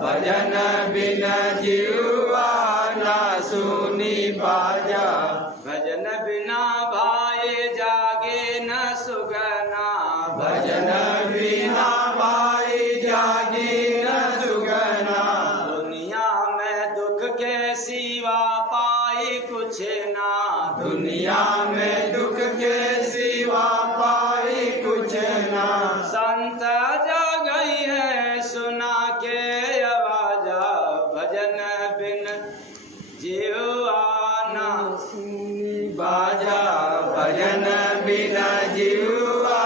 भजन बिन जीवा ना सुनी बाजा। भजन बिना भाई जागे न सुगना। भजन बिना भाई जागे न सुगना। दुनिया में दुख के सिवा पाई कुछ ना। दुनिया में दुख के सिवा पाई कुछ ना। संत जगई है सुना के आवाजा। भजन बिन जीवा ना सुनी बाजा। भजन बिना जीवा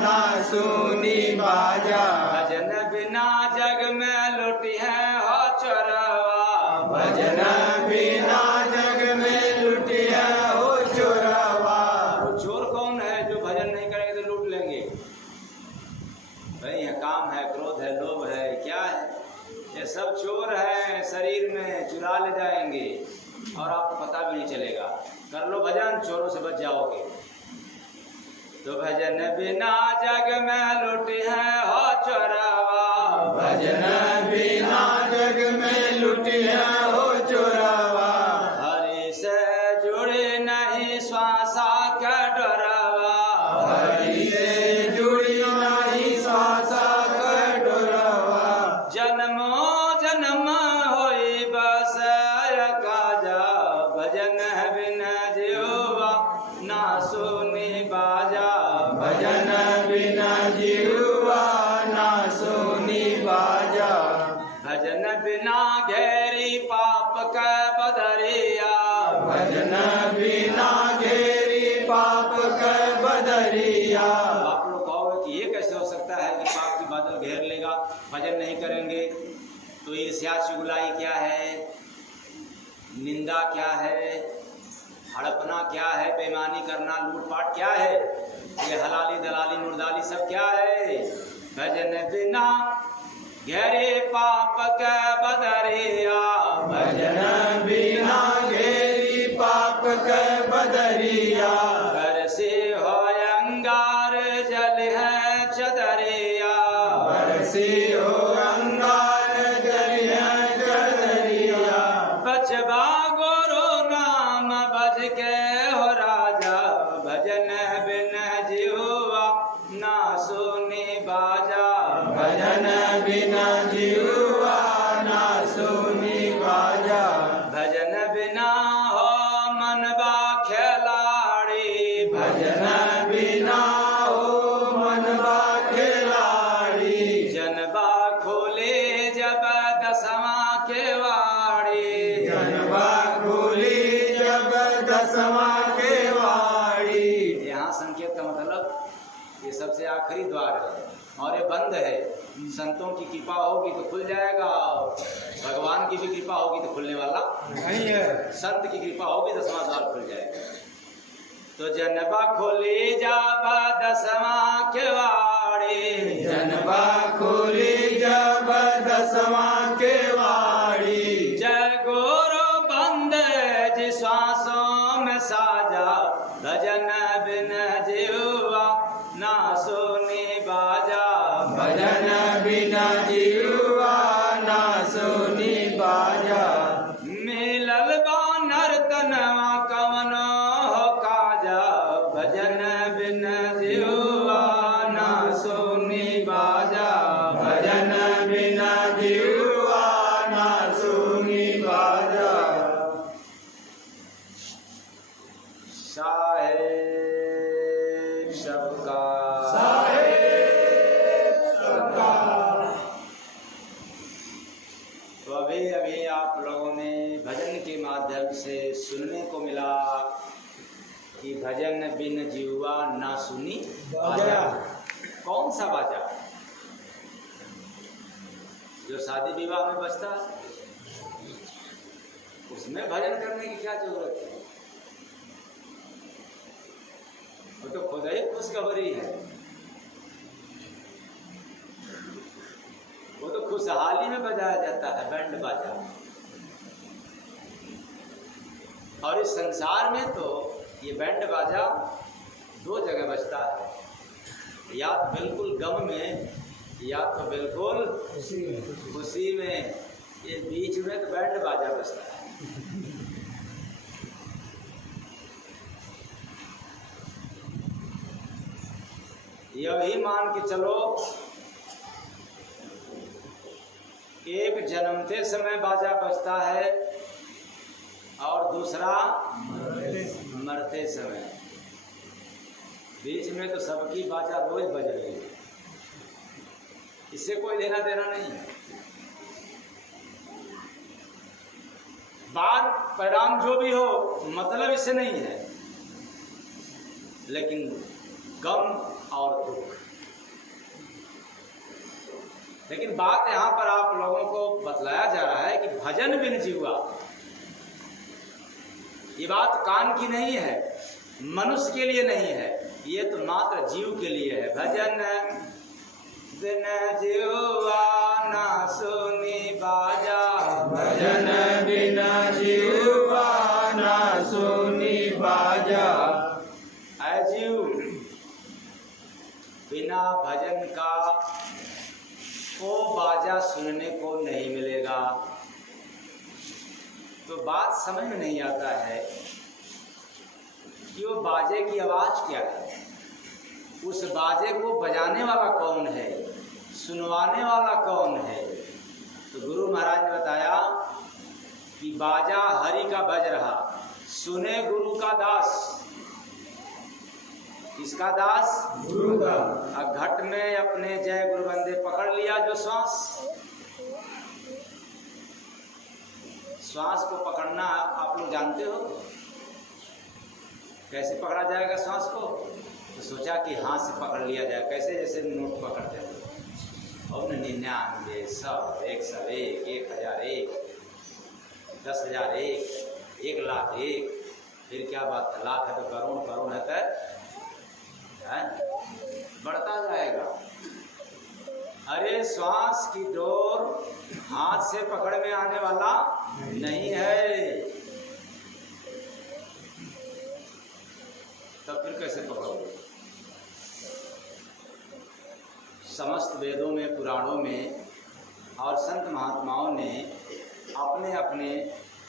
ना सुनी बाजा। भजन बिना जग में लुटी है हो चोरवा। भजन बिना जग में लुटिया हो चोरवा। वो चोर कौन है जो भजन नहीं करेंगे तो लूट लेंगे? भाई है काम है, क्रोध है, लोभ है, क्या है? ये सब चोर है, शरीर में चुरा ले जाएंगे और आपको पता भी नहीं चलेगा। कर लो भजन, चोरों से बच जाओगे। तो भजन बिना जग में लुटी है हो चोरवा। भजन बिना जग में लुटिया हो चोरवा। हरि से जुड़े नहीं श्वासा का डरवा। हरि से जुड़ी नहीं श्वासा का डोरवा। जन्मो जन्म होई बस काजा। भजन बिन जीवा ना सुनी बाजा। भजन बिना जीवा ना सुनी बाजा। भजन बिना घेरी पाप का बदरिया। भजन बिना घेरी पाप का बदरिया। आप लोग कहोगे कि ये कैसे हो सकता है कि पाप की बादल घेर लेगा, भजन नहीं करेंगे? तो ईर्ष्या चुगलाई क्या है, निंदा क्या है, हड़पना क्या है, बेईमानी करना, लूटपाट क्या है, ये हलाली दलाली मुर्दाली सब क्या है? भजन बिना घेरे पाप का बदरिया। भजन बिना घेरी पाप का बदरिया। घर से हो अंगार जल है चदरिया। बरसी हो अंगार जरिया चदरिया। बचवा गोरो नाम बज के हो राजा। भजन बिन जीवा ना सुनी बाजा। भजन बिना जीवा ना सुनी बाजा। भजन बिना हो मनवा खिलाड़ी। भजन बिना हो मनवा खिलाड़ी। जनबा खोले जब दसवा के वाड़ी। जनवा खोली जब दसवा के वाड़ी। यहाँ संकेत का मतलब ये सबसे आखिरी द्वार है और ये बंद है। संतों की कृपा होगी तो खुल जाएगा, भगवान की भी कृपा होगी तो खुलने वाला नहीं है। संत की कृपा होगी 10वां द्वार खुल जाएगा। तो जनबा खोली जब दसवां के वाड़ी। जनवा खोली जब दसवा के वाड़ी। जय गुरु बंद जी श्वासों में साजा। भजन बिन जीवा ना सुनी बाजा। भजन बिना जीवा ना सुनी बाजा। मिलल बानर तनवा कवनो हो काजा। भजन बिन जीवा ना सुनी बाजा। भजन बिना जीवा ना सुनी बाजा। साहेब सबका साहेब सबका। तो अभी अभी आप लोगों ने भजन के माध्यम से सुनने को मिला कि भजन बिन जीवा ना सुनी बाजा। कौन सा बाजा? जो शादी विवाह में बजता है, उसमें भजन करने की क्या जरूरत है? वो तो खुद ही खुशखबरी है। वो तो खुशहाली में बजाया जाता है बैंड बाजा। और इस संसार में तो ये बैंड बाजा दो जगह बजता है, या तो बिल्कुल गम में या तो बिल्कुल खुशी में, ये बीच में तो बैंड बाजा बजता है। यही मान के चलो, एक जन्मते समय बाजा बजता है और दूसरा मरते समय। बीच में तो सबकी बाजा रोज बज रही है, इससे कोई लेना देना नहीं है। बात परिणाम जो भी हो, मतलब इससे नहीं है, लेकिन गम और दुख। लेकिन बात यहाँ पर आप लोगों को बतलाया जा रहा है कि भजन बिन जीवा, ये बात कान की नहीं है, मनुष्य के लिए नहीं है, ये तो मात्र जीव के लिए है। भजन बिन जीवा ना सुनी बाजा, भजन बिना जीवा ना सुनी बाजा। ऐ जीव, बिना भजन का को बाजा सुनने को नहीं मिलेगा। तो बात समझ में नहीं आता है कि वो बाजे की आवाज क्या है, उस बाजे को बजाने वाला कौन है, सुनवाने वाला कौन है। तो गुरु महाराज ने बताया कि बाजा हरि का बज रहा, सुने गुरु का दास। किसका दास? गुरु का। घट में अपने जय गुरु बंदे पकड़ लिया जो श्वास, श्वास को पकड़ना आप लोग जानते हो, कैसे पकड़ा जाएगा श्वास को? तो सोचा कि हाथ से पकड़ लिया जाए, कैसे? जैसे नोट पकड़ते हैं, और 99, 100, 101, 1001, 10,001, 1,00,001, फिर क्या बात है, लाख है तो करोड़, करोड़ है तो बढ़ता जाएगा। अरे श्वास की डोर हाथ से पकड़ में आने वाला नहीं है, तब फिर कैसे पकड़ोगे? समस्त वेदों में, पुराणों में और संत महात्माओं ने अपने अपने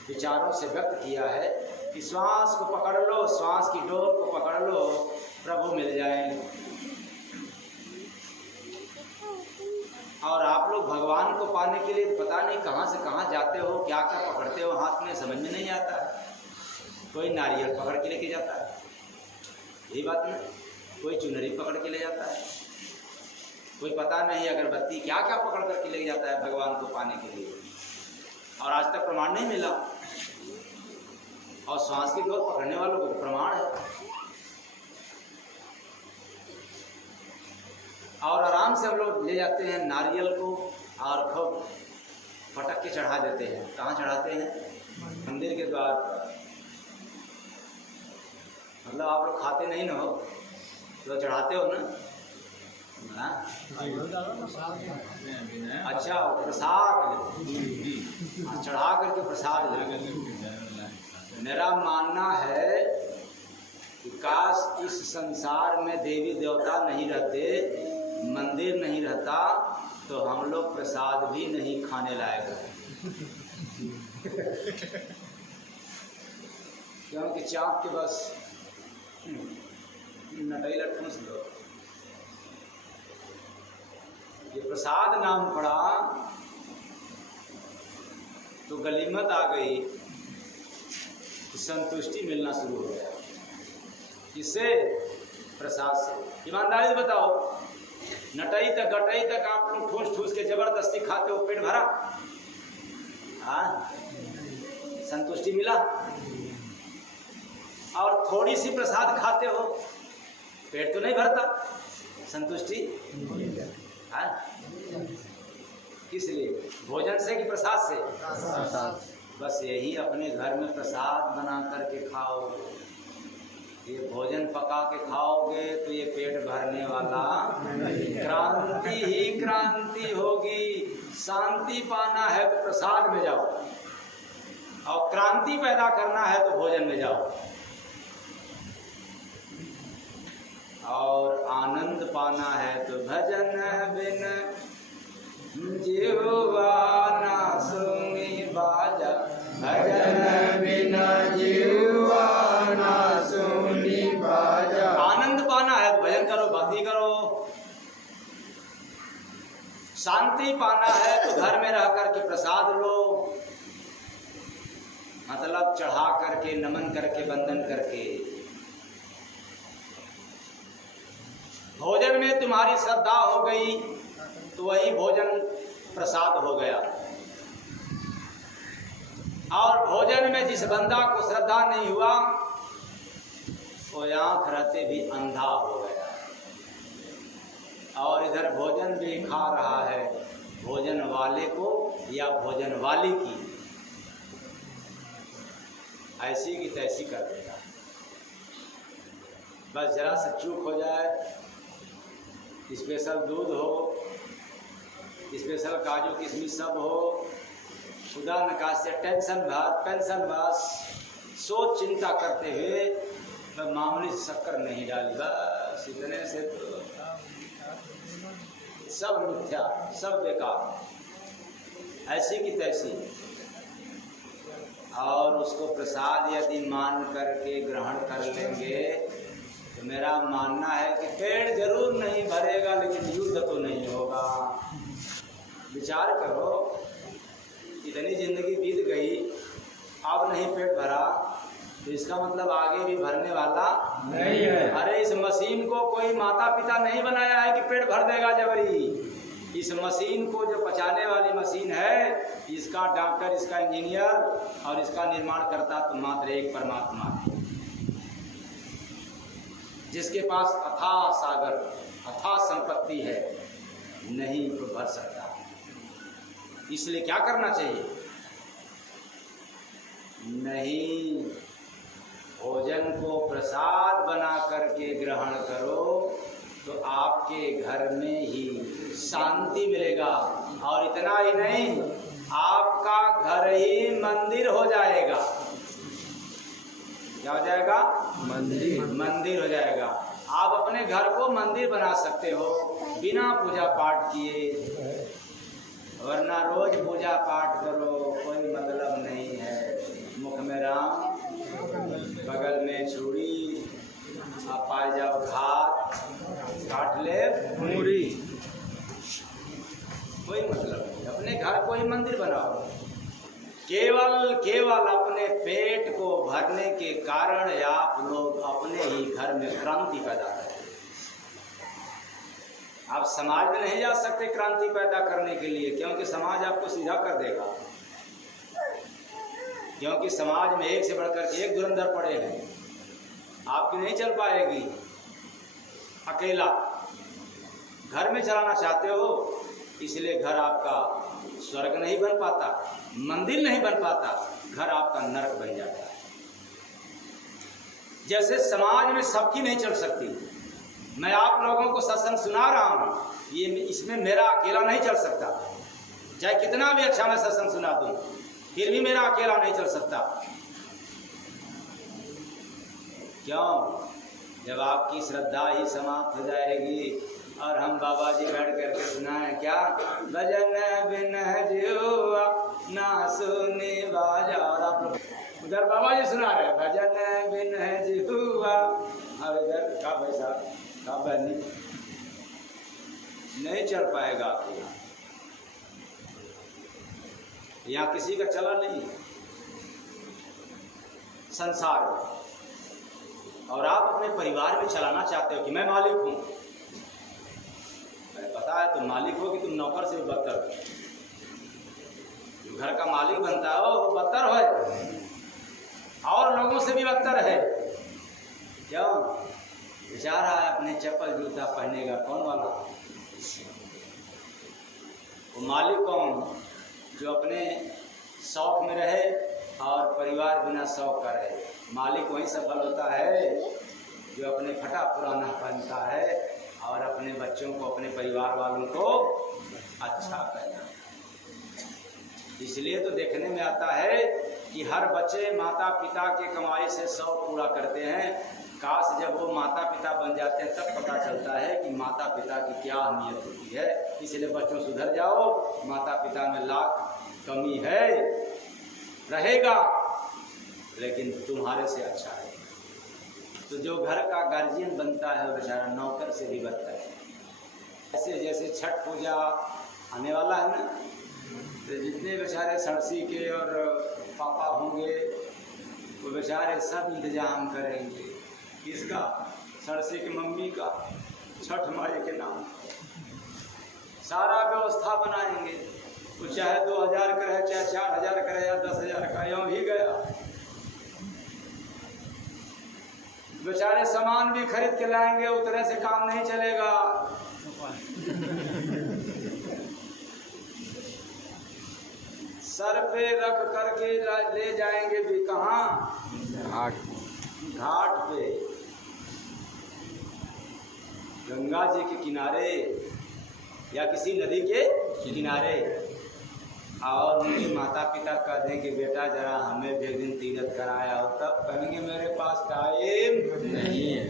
विचारों से व्यक्त किया है कि श्वास को पकड़ लो, श्वास की डोर को पकड़ लो, प्रभु मिल जाएंगे। और आप लोग भगवान को पाने के लिए पता नहीं कहाँ से कहाँ जाते हो, क्या क्या पकड़ते हो हाथ में, समझ में नहीं आता। कोई नारियल पकड़ के लेके जाता है, यही बात नहीं, कोई चुनरी पकड़ के ले जाता है, कोई पता नहीं अगरबत्ती क्या क्या पकड़ करके ले जाता है भगवान को पाने के लिए, और आज तक प्रमाण नहीं मिला। और श्वास की डोर पकड़ने वालों को प्रमाण है। और आराम से हम लोग ले जाते हैं नारियल को और खूब फटक के चढ़ा देते हैं। कहाँ चढ़ाते हैं? मंदिर के द्वार पर। मतलब आप लोग खाते नहीं ना हो तो चढ़ाते हो ना? अच्छा, प्रसाद चढ़ा करके प्रसाद। मेरा मानना है कि काश इस संसार में देवी देवता नहीं रहते, मंदिर नहीं रहता, तो हम लोग प्रसाद भी नहीं खाने लायक हैं। क्योंकि चाप के बस नटई लटकूस लो, ये प्रसाद नाम पड़ा तो गलीमत आ गई, संतुष्टि मिलना शुरू हो गया। किससे? प्रसाद से। ईमानदारी से बताओ, नटई तक गटई तक आप लोग ठूस ठूस के जबरदस्ती खाते हो, पेट भरा? हाँ, संतुष्टि मिला? और थोड़ी सी प्रसाद खाते हो, पेट तो नहीं भरता, संतुष्टि? हाँ, किस लिए? भोजन से कि प्रसाद से? प्रसाद। बस यही अपने घर में प्रसाद बना करके खाओ। ये भोजन पका के खाओगे तो ये पेट भरने वाला, क्रांति ही क्रांति होगी। शांति पाना है तो प्रसाद में जाओ, और क्रांति पैदा करना है तो भोजन में जाओ, और आनंद पाना है तो भजन बिन जिह्वा ना सुनी बाजा, भजन बिना जिह्वा ना सुनी बाजा। आनंद पाना है तो भजन करो, भक्ति करो। शांति पाना है तो घर में रह करके प्रसाद लो, मतलब चढ़ा करके, नमन करके, वंदन करके। भोजन में तुम्हारी श्रद्धा हो गई तो वही भोजन प्रसाद हो गया, और भोजन में जिस बंदा को श्रद्धा नहीं हुआ वो आँख रहते भी अंधा हो गया, और इधर भोजन भी खा रहा है भोजन वाले को या भोजन वाली की, ऐसी की तैसी कर देगा। बस जरा से चूक हो जाए, स्पेशल दूध हो, स्पेशल काजू किशमिश सब हो, खुदा नकाश से टेंशन भर, पेंशन बस सोच चिंता करते हुए मैं मामूली से शक्कर नहीं डाली, बस इतने से तो सब मिथ्या, सब बेकार, ऐसी की तैसी। और उसको प्रसाद यदि मान करके ग्रहण कर लेंगे तो मेरा मानना है कि पेट जरूर नहीं भरेगा लेकिन युद्ध तो नहीं होगा। विचार करो, इतनी जिंदगी बीत गई, अब नहीं पेट भरा तो इसका मतलब आगे भी भरने वाला नहीं है। अरे इस मशीन को कोई माता पिता नहीं बनाया है कि पेट भर देगा जबरी। इस मशीन को जो पचाने वाली मशीन है, इसका डॉक्टर, इसका इंजीनियर और इसका निर्माण करता तो मात्र एक परमात्मा है, जिसके पास अथाह सागर, अथाह संपत्ति है, नहीं तो भर सकता। इसलिए क्या करना चाहिए? नहीं, भोजन को प्रसाद बना करके ग्रहण करो तो आपके घर में ही शांति मिलेगा, और इतना ही नहीं, आपका घर ही मंदिर हो जाएगा। क्या हो जाएगा? मंदिर। मंदिर हो जाएगा। आप अपने घर को मंदिर बना सकते हो बिना पूजा पाठ किए, वरना रोज पूजा पाठ करो कोई मतलब नहीं है। मुख में राम, बगल में चूड़ी, आप पाए जाओ घात, काट ले मूड़ी, कोई मतलब नहीं। अपने घर को ही मंदिर बनाओ। केवल अपने पेट को भरने के कारण आप लोग अपने ही घर में क्रांति पैदा करें। आप समाज में नहीं जा सकते क्रांति पैदा करने के लिए, क्योंकि समाज आपको सीधा कर देगा, क्योंकि समाज में एक से बढ़कर एक धुरंधर पड़े हैं, आपकी नहीं चल पाएगी। अकेला घर में चलाना चाहते हो, इसलिए घर आपका स्वर्ग नहीं बन पाता, मंदिर नहीं बन पाता, घर आपका नरक बन जाता है। जैसे समाज में सबकी नहीं चल सकती, मैं आप लोगों को सत्संग सुना रहा हूँ, ये इसमें मेरा अकेला नहीं चल सकता। चाहे कितना भी अच्छा मैं सत्संग सुना दूँ, फिर भी मेरा अकेला नहीं चल सकता। क्यों? जब आपकी श्रद्धा ही समाप्त हो जाएगी और हम बाबा जी बैठ करके सुनाए क्या, भजन बिन जिह्वा ना सुनी बाजा, और आप लोग उधर बाबा जी सुना रहे भजन बिन जिह्वा, और इधर का पैसा का बनी, नहीं चल पाएगा आपको। यहाँ किसी का चला नहीं संसार में, और आप अपने परिवार में चलाना चाहते हो कि मैं मालिक हूँ। पता है तुम मालिक हो कि तुम नौकर से भी बदतर हो। घर का मालिक बनता है वो बदतर है, और लोगों से भी बदतर है। क्यों? बेचारा है अपने चप्पल जूता पहनेगा कौन वाला? वो मालिक कौन? जो अपने शौक में रहे और परिवार बिना शौक का रहे। मालिक वही सफल होता है जो अपने फटा पुराना पहनता है और अपने बच्चों को, अपने परिवार वालों को अच्छा पहना। इसलिए तो देखने में आता है कि हर बच्चे माता पिता के कमाई से शौक पूरा करते हैं, काश जब वो माता पिता बन जाते हैं तब पता चलता है कि माता पिता की क्या अहमियत होती है। इसलिए बच्चों सुधर जाओ, माता पिता में लाख कमी है, रहेगा लेकिन तुम्हारे से अच्छा है। तो जो घर का गार्जियन बनता है वो बेचारा नौकर से भी बनता है। ऐसे जैसे छठ पूजा आने वाला है ना, तो जितने बेचारे सरसी के और पापा होंगे वो बेचारे सब इंतजाम करेंगे। किसका? सरसी की मम्मी का, छठ माई के नाम सारा व्यवस्था बनाएंगे। वो चाहे 2000 करे, चाहे 4000 करे या 10,000 का, यूँ ही गया। बेचारे सामान भी खरीद के लाएंगे, उतने से काम नहीं चलेगा। सर पे रख करके ले जाएंगे भी कहाँ? घाट पे, गंगा जी के किनारे या किसी नदी के किनारे। और उनके माता पिता कह दें कि बेटा जरा हमें भी एक दिन तीरथ कराया हो, तब कहेंगे मेरे पास टाइम नहीं है।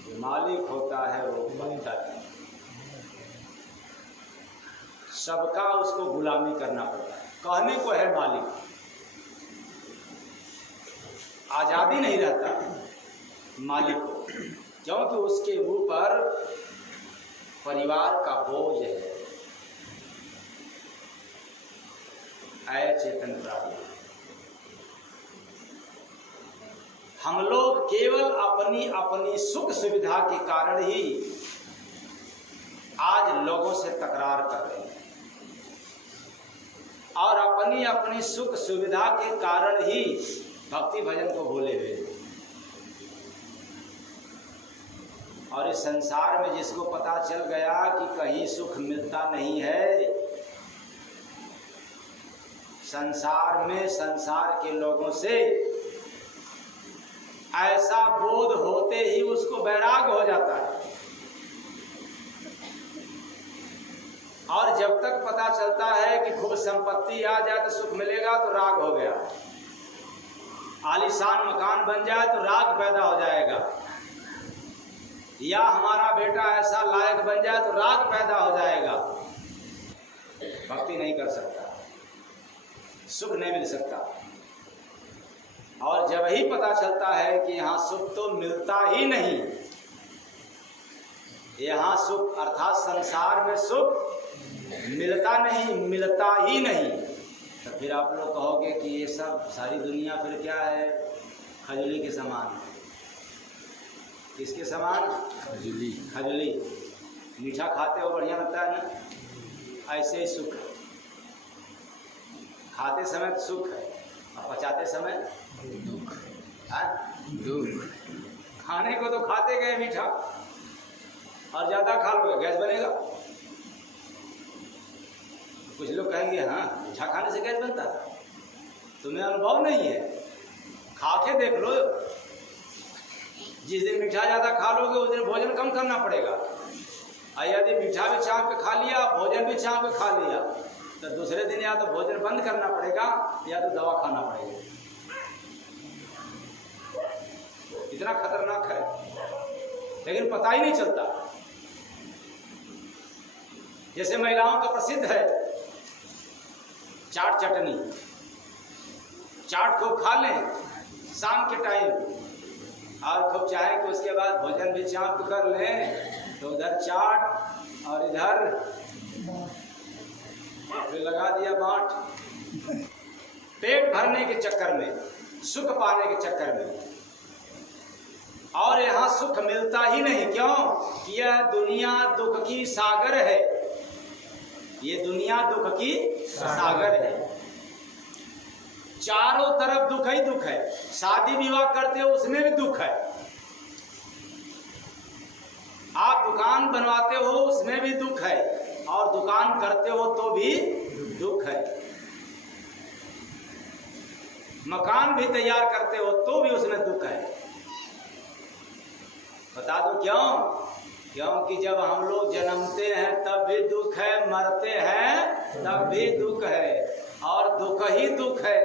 जो मालिक होता है वो बनता है, सबका उसको गुलामी करना पड़ता है। कहने को है मालिक, आजादी नहीं रहता मालिक को, क्योंकि उसके ऊपर परिवार का बोझ है। ऐ चेतन प्राणी, हम लोग केवल अपनी अपनी सुख सुविधा के कारण ही आज लोगों से तकरार कर रहे हैं, और अपनी अपनी सुख सुविधा के कारण ही भक्ति भजन को भूले हुए। और इस संसार में जिसको पता चल गया कि कहीं सुख मिलता नहीं है, संसार में संसार के लोगों से ऐसा बोध होते ही उसको वैराग हो जाता है। और जब तक पता चलता है कि खूब संपत्ति आ जाए तो सुख मिलेगा, तो राग हो गया। आलीशान मकान बन जाए तो राग पैदा हो जाएगा, या हमारा बेटा ऐसा लायक बन जाए तो राग पैदा हो जाएगा। भक्ति नहीं कर सकता, सुख नहीं मिल सकता। और जब ही पता चलता है कि यहाँ सुख तो मिलता ही नहीं, यहाँ सुख अर्थात संसार में सुख मिलता नहीं, मिलता ही नहीं, तो फिर आप लोग कहोगे कि ये सब सारी दुनिया फिर क्या है? खजूली के समान। किसके समान? खजूली। खजूली मीठा खाते हो बढ़िया लगता है ना, ऐसे ही सुख है। खाते समय तो सुख है और पचाते समय दुख। खाने को तो खाते गए मीठा, और ज़्यादा खा लोगे गैस बनेगा। कुछ लोग कहेंगे हाँ मीठा खाने से गैस बनता है, तुम्हें अनुभव नहीं है, खा के देख लो। जिस दिन मीठा ज़्यादा खा लोगे उस दिन भोजन कम करना पड़ेगा। और यदि मीठा भी चाप के खा लिया, भोजन भी चाप के खा लिया, तो दूसरे दिन या तो भोजन बंद करना पड़ेगा या तो दवा खाना पड़ेगा। इतना खतरनाक है, लेकिन पता ही नहीं चलता। जैसे महिलाओं का प्रसिद्ध है चाट चटनी, चाट को खा लें शाम के टाइम, और खूब चाहें कि उसके बाद भोजन भी चाट कर लें, तो उधर चाट और इधर फिर लगा दिया बाट। पेट भरने के चक्कर में, सुख पाने के चक्कर में, और यहाँ सुख मिलता ही नहीं। क्यों? कि यह दुनिया दुख की सागर है, ये दुनिया दुख की सागर है। चारों तरफ दुख ही दुख है। शादी विवाह करते हो उसमें भी दुख है, आप दुकान बनवाते हो उसमें भी दुख है, और दुकान करते हो तो भी दुख है, मकान भी तैयार करते हो तो भी उसमें दुख है। बता दो क्यों? क्योंकि जब हम लोग जन्मते हैं तब भी दुख है, मरते हैं तब भी दुख है, और दुख ही दुख है।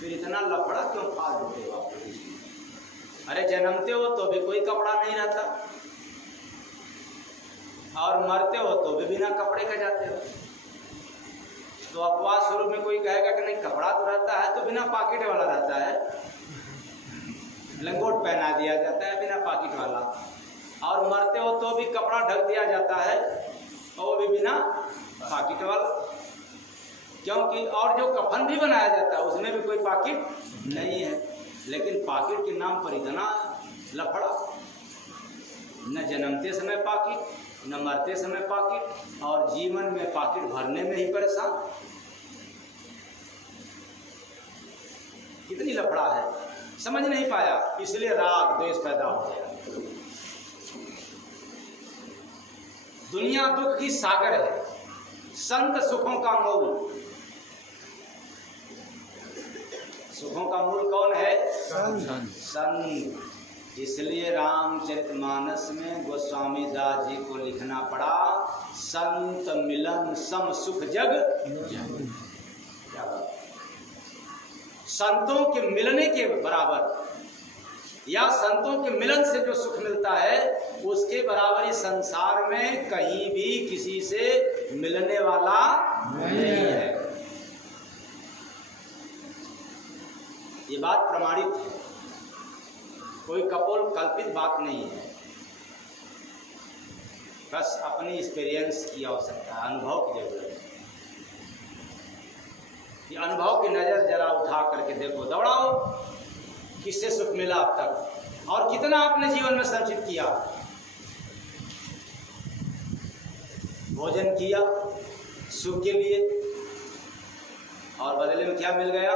फिर इतना लफड़ा क्यों फाल देते हो आप? अरे जन्मते हो तो भी कोई कपड़ा नहीं रहता, और मरते हो तो भी बिना कपड़े का जाते हो। तो अपवाद स्वरूप में कोई कहेगा कि नहीं कपड़ा तो रहता है, तो बिना पॉकेट वाला रहता है, लंगोट पहना दिया जाता है बिना पॉकेट वाला, और मरते हो तो भी कपड़ा ढक दिया जाता है, और वो भी बिना पॉकेट वाला। क्योंकि और जो कफन भी बनाया जाता है उसमें भी कोई पॉकेट नहीं है। लेकिन पॉकेट के नाम पर इतना लफड़ा, न जन्मते समय पॉकेट, न मरते समय पॉकेट, और जीवन में पॉकेट भरने में ही परेशान। कितनी लफड़ा है, समझ नहीं पाया, इसलिए राग द्वेष पैदा हो गया। दुनिया दुख की सागर है, संत सुखों का मूल। सुखों का मूल कौन है? संत। इसलिए रामचरितमानस में गोस्वामी दास जी को लिखना पड़ा, संत मिलन सम सुख जग। क्या बात? संतों के मिलने के बराबर, या संतों के मिलन से जो सुख मिलता है उसके बराबर इस संसार में कहीं भी किसी से मिलने वाला नहीं है। ये बात प्रमाणित है, कोई कपोल कल्पित बात नहीं है। बस अपनी एक्सपीरियंस की आवश्यकता है, अनुभव की जरूरत है। ये अनुभव की नजर जरा उठा करके देखो, दौड़ाओ, किससे सुख मिला अब तक, और कितना आपने जीवन में संचित किया। भोजन किया सुख के लिए, और बदले में क्या मिल गया?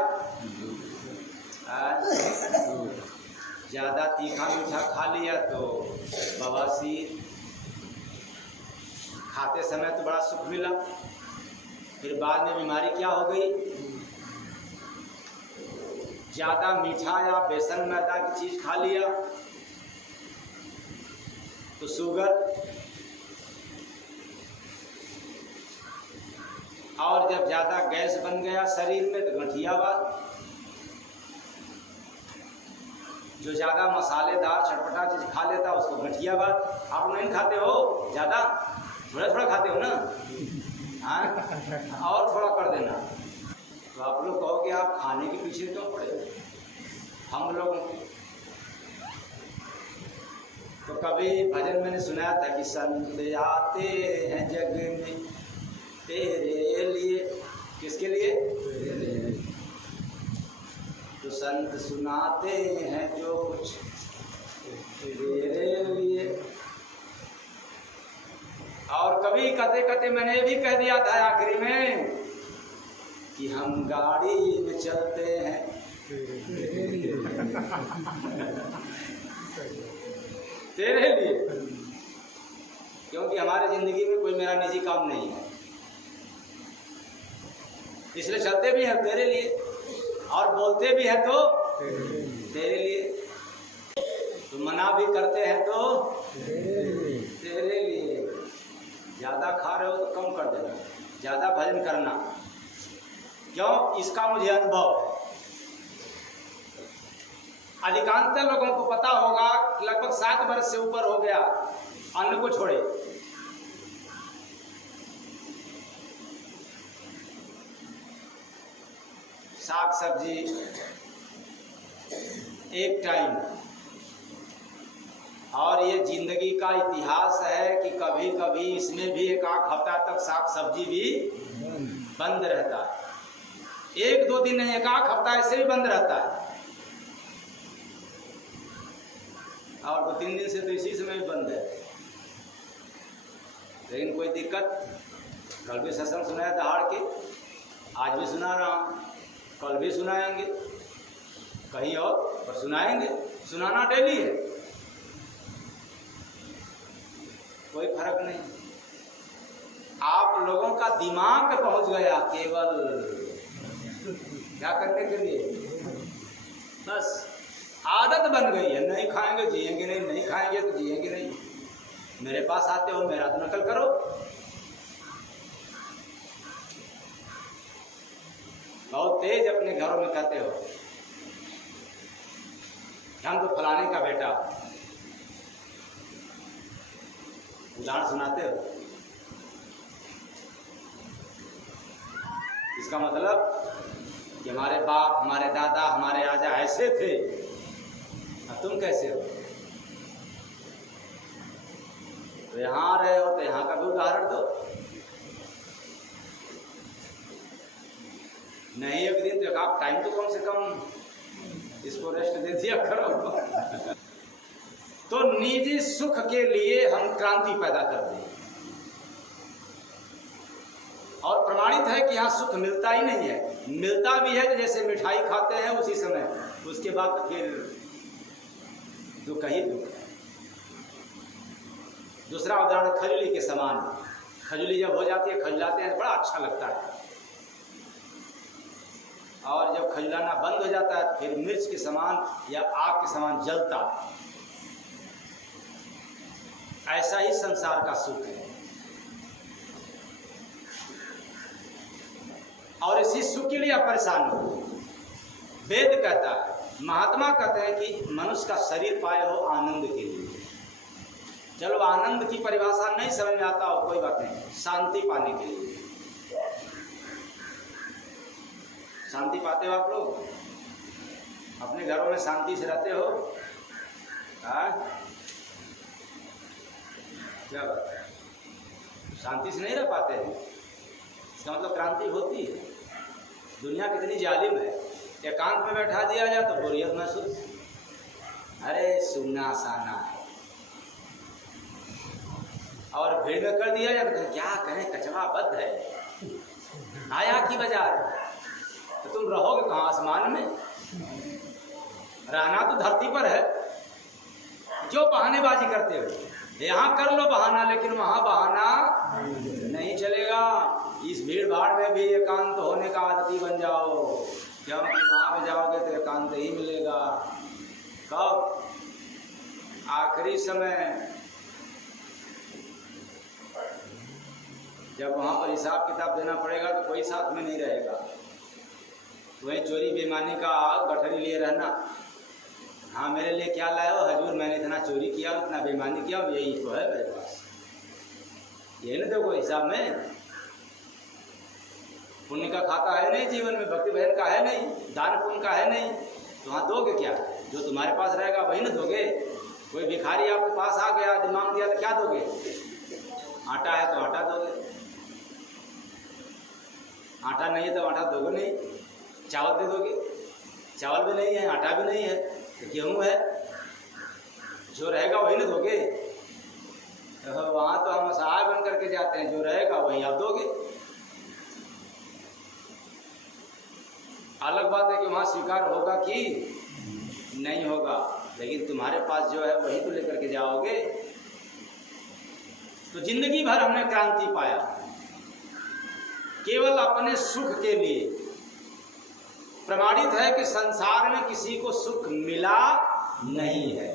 ज्यादा तीखा मीठा खा लिया तो बवासीर, खाते समय तो बड़ा सुख मिला, फिर बाद में बीमारी क्या हो गई? ज्यादा मीठा या बेसन मैदा की चीज खा लिया तो शुगर, और जब ज्यादा गैस बन गया शरीर में तो गठियावाद। जो ज्यादा मसालेदार चटपटा चीज खा लेता उसको गठियावाद। आप नहीं खाते हो ज्यादा, थोड़ा थोड़ा खाते हो ना, हाँ, और थोड़ा कर देना। तो आप लोग कहोगे आप खाने के पीछे क्यों पड़े? हम लोग तो कभी भजन मैंने सुनाया था कि संत आते हैं जग में तेरे लिए। किसके लिए? तो संत सुनाते हैं जो कुछ तेरे लिए। और कभी कहते कहते मैंने ये भी कह दिया था आखिरी में कि हम गाड़ी में चलते हैं तेरे लिए, क्योंकि हमारी जिंदगी में कोई मेरा निजी काम नहीं है, इसलिए चलते भी हैं तेरे लिए, और बोलते भी हैं तो तेरे लिए, तो मना भी करते हैं तो तेरे लिए। ज्यादा खा रहे हो तो कम कर देना, ज्यादा भजन करना। क्यों? इसका मुझे अनुभव है। अधिकांश लोगों को पता होगा, लगभग 7 वर्ष से ऊपर हो गया अन्न को छोड़े। साग सब्जी एक टाइम, और ये जिंदगी का इतिहास है कि कभी कभी इसमें भी एक आध हफ्ता तक साग सब्जी भी बंद रहता है। 1-2 दिन नहीं, एक आध हफ्ता ऐसे भी बंद रहता है, और 2-3 दिन से तो इसी समय भी बंद है। लेकिन कोई दिक्कत, कल भी सत्संग सुनाया दहाड़ के, आज भी सुना रहा हूँ, कल भी सुनाएंगे, कहीं और पर सुनाएंगे। सुनाना डेली है, कोई फर्क नहीं। आप लोगों का दिमाग पहुंच गया केवल क्या करने के लिए, बस आदत बन गई है। नहीं खाएंगे जिएंगे नहीं, नहीं खाएंगे तो जिएंगे नहीं। मेरे पास आते हो, मेरा तो नकल करो। बहुत बहुत तेज अपने घरों में कहते हो हम तो फलाने का बेटा, उदाहरण सुनाते हो। इसका मतलब कि हमारे बाप, हमारे दादा, हमारे राजा ऐसे थे, अब तुम कैसे हो? तो यहाँ रहे हो तो यहाँ का भी उदाहरण दो। नहीं एक दिन तो आप टाइम तो कम से कम इसको रेस्ट दे दिया करो। तो निजी सुख के लिए हम क्रांति पैदा करते हैं और प्रमाणित है कि यहाँ सुख मिलता ही नहीं है। मिलता भी है जैसे मिठाई खाते हैं उसी समय, उसके बाद तो फिर दुख ही दुख है। दूसरा उदाहरण खजूली के समान। खजूली जब हो जाती है, खजलाते हैं, बड़ा अच्छा लगता है, और जब खजलाना बंद हो जाता है फिर मिर्च के समान या आग के समान जलता। ऐसा ही संसार का सुख है। और इसी सुख के लिए आप परेशान हो। वेद कहता है, महात्मा कहते हैं कि मनुष्य का शरीर पाए हो आनंद के लिए। चलो आनंद की परिभाषा नहीं समझ में आता हो, कोई बात नहीं, शांति पाने के लिए। शांति पाते हो आप लोग? अपने घरों में शांति से रहते हो? क्या बात है, शांति से नहीं रह पाते हैं? इसका मतलब क्रांति होती है। दुनिया कितनी जालिम है। एकांत में बैठा दिया जाए तो बोरियत महसूस, अरे सुनना आसाना है, और भीड़ में कर दिया जाए तो क्या कहें, कचरा बद्ध है, आया की बाजार। तो तुम रहोगे कहाँ? आसमान में? रहना तो धरती पर है। क्यों बहानेबाजी करते हो? यहाँ कर लो बहाना, लेकिन वहाँ बहाना नहीं चलेगा। इस भीड़ भाड़ में भी एकांत होने का आदती बन जाओ, क्योंकि वहाँ पे जाओगे तो एकांत ही मिलेगा। कब? आखिरी समय, जब वहाँ पर हिसाब किताब देना पड़ेगा तो कोई साथ में नहीं रहेगा। वही चोरी बेईमानी का गठरी लिए रहना, हाँ मेरे लिए क्या लाए हो हजूर, मैंने इतना चोरी किया, इतना बेईमानी किया, यही तो है मेरे पास। यही ना देखो हिसाब में। पुण्य का खाता है नहीं जीवन में, भक्ति भजन का है नहीं, दान पुण्य का है नहीं, तो वहाँ दोगे क्या? जो तुम्हारे पास रहेगा वही ना दोगे। कोई भिखारी आपके पास आ गया, दिमाग दिया तो क्या दोगे? आटा है तो आटा दोगे, आटा नहीं है तो आटा दोगे नहीं। चावल दे दोगे, चावल भी नहीं है, आटा भी नहीं है, तो गेहूँ है, जो रहेगा वही ना दोगे। तो वहाँ तो हम सहाय बन करके जाते हैं, जो रहेगा वही आप दोगे। अलग बात है कि वहाँ स्वीकार होगा कि नहीं होगा, लेकिन तुम्हारे पास जो है वही तो लेकर के जाओगे। तो जिंदगी भर हमने क्रांति पाया केवल अपने सुख के लिए। प्रमाणित है कि संसार में किसी को सुख मिला नहीं है।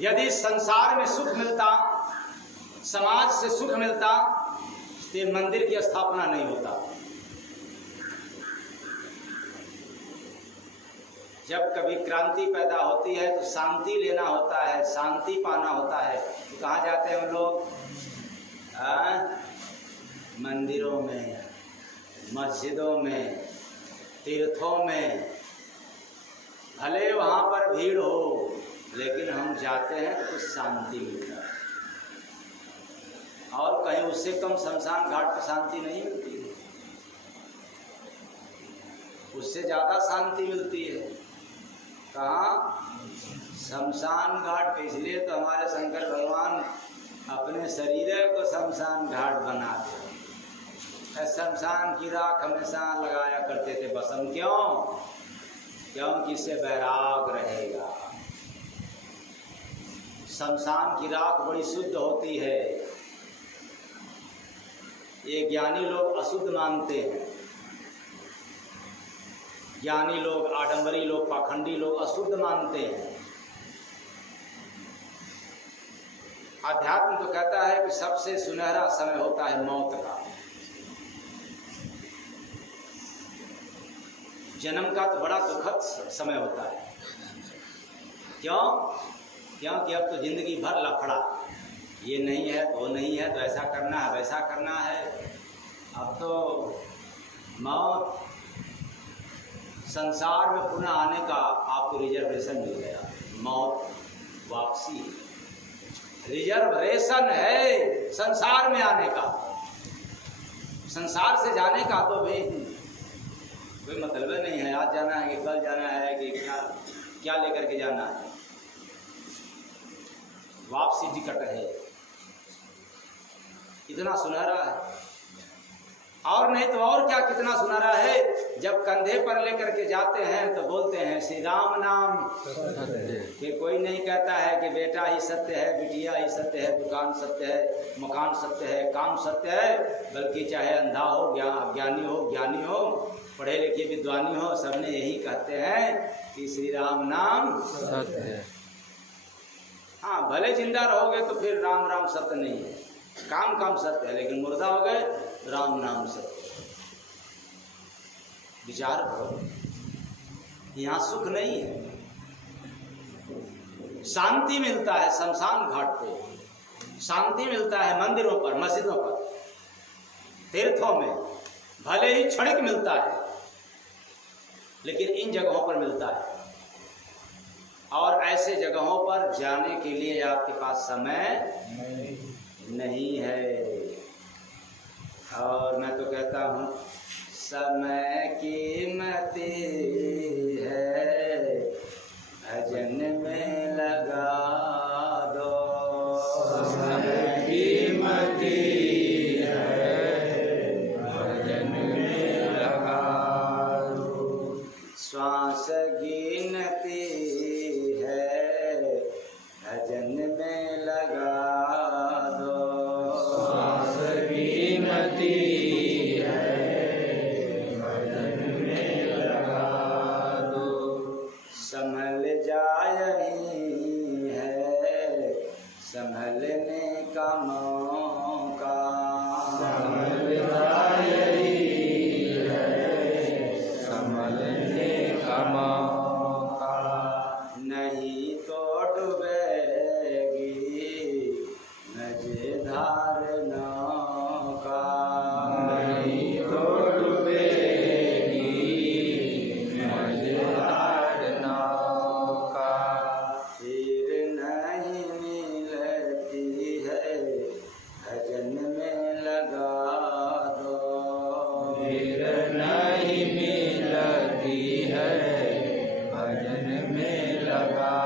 यदि संसार में सुख मिलता, समाज से सुख मिलता, तो मंदिर की स्थापना नहीं होता। जब कभी क्रांति पैदा होती है तो शांति लेना होता है, शांति पाना होता है, तो कहाँ जाते हैं हम लोग? मंदिरों में, मस्जिदों में, तीर्थों में। भले वहाँ पर भीड़ हो, लेकिन हम जाते हैं तो शांति मिलता है। और कहीं उससे कम शमशान घाट पर शांति नहीं मिलती है, उससे ज़्यादा शांति मिलती है। कहाँ? शमशान घाट पे। इसलिए तो हमारे शंकर भगवान अपने शरीर को शमशान घाट बनाते हैं। शमशान की राख हमेशा लगाया करते थे बसम। क्यों? क्योंकि इससे वैराग रहेगा। शमशान की राख बड़ी शुद्ध होती है। ये ज्ञानी लोग अशुद्ध मानते हैं। ज्ञानी लोग, आडंबरी लोग, पाखंडी लोग अशुद्ध मानते हैं। अध्यात्म तो कहता है कि सबसे सुनहरा समय होता है मौत का। जन्म का तो बड़ा दुखद समय होता है। क्यों? क्योंकि अब तो जिंदगी भर लफड़ा, ये नहीं है तो वो नहीं है, तो ऐसा करना है वैसा करना है। अब तो मौत, संसार में पुनः आने का आपको रिजर्वेशन मिल गया। मौत वापसी, रिजर्वेशन है संसार में आने का। संसार से जाने का तो भी कोई मतलब नहीं है, आज जाना है कि कल जाना है कि क्या लेकर के जाना है। वापसी टिकट है, इतना सुनहरा है। और नहीं तो और क्या, कितना सुनहरा है। जब कंधे पर लेकर के जाते हैं तो बोलते हैं श्री राम नाम। फिर कोई नहीं कहता है कि बेटा ही सत्य है, बिटिया ही सत्य है, दुकान सत्य है, मकान सत्य है, काम सत्य है। बल्कि चाहे अंधा हो, अज्ञानी हो, ज्ञानी हो, पढ़े लिखे विद्वानी हो, सबने यही कहते हैं कि श्री राम नाम सत्य है। हाँ, भले जिंदा रहोगे तो फिर राम राम सत्य नहीं है, काम सत्य है, लेकिन मुर्दा हो गए राम नाम सत्य। विचार करो, यहाँ सुख नहीं है। शांति मिलता है शमशान घाट पे, शांति मिलता है मंदिरों पर, मस्जिदों पर, तीर्थों में, भले ही क्षणिक मिलता है, लेकिन इन जगहों पर मिलता है। और ऐसे जगहों पर जाने के लिए आपके पास समय नहीं है। और मैं तो कहता हूँ समय कीमती है, भजन में लगा दो। समय कीमती है, भजन में लगा दो। श्वास गिनती है, भजन में लगा दो। श्वास गिनती है, भजन में लगा दो। संभल जायही है, संभलने का मौका। संभल जायही है, संभलने का मौका। नहीं तो डूबेगी मजेदार नौका। नहीं तो डूबेगी मजेदार नौका। फिर नहीं मिलती है, भजन में लगा दो। फिर नहीं मिलती है, भजन में लगा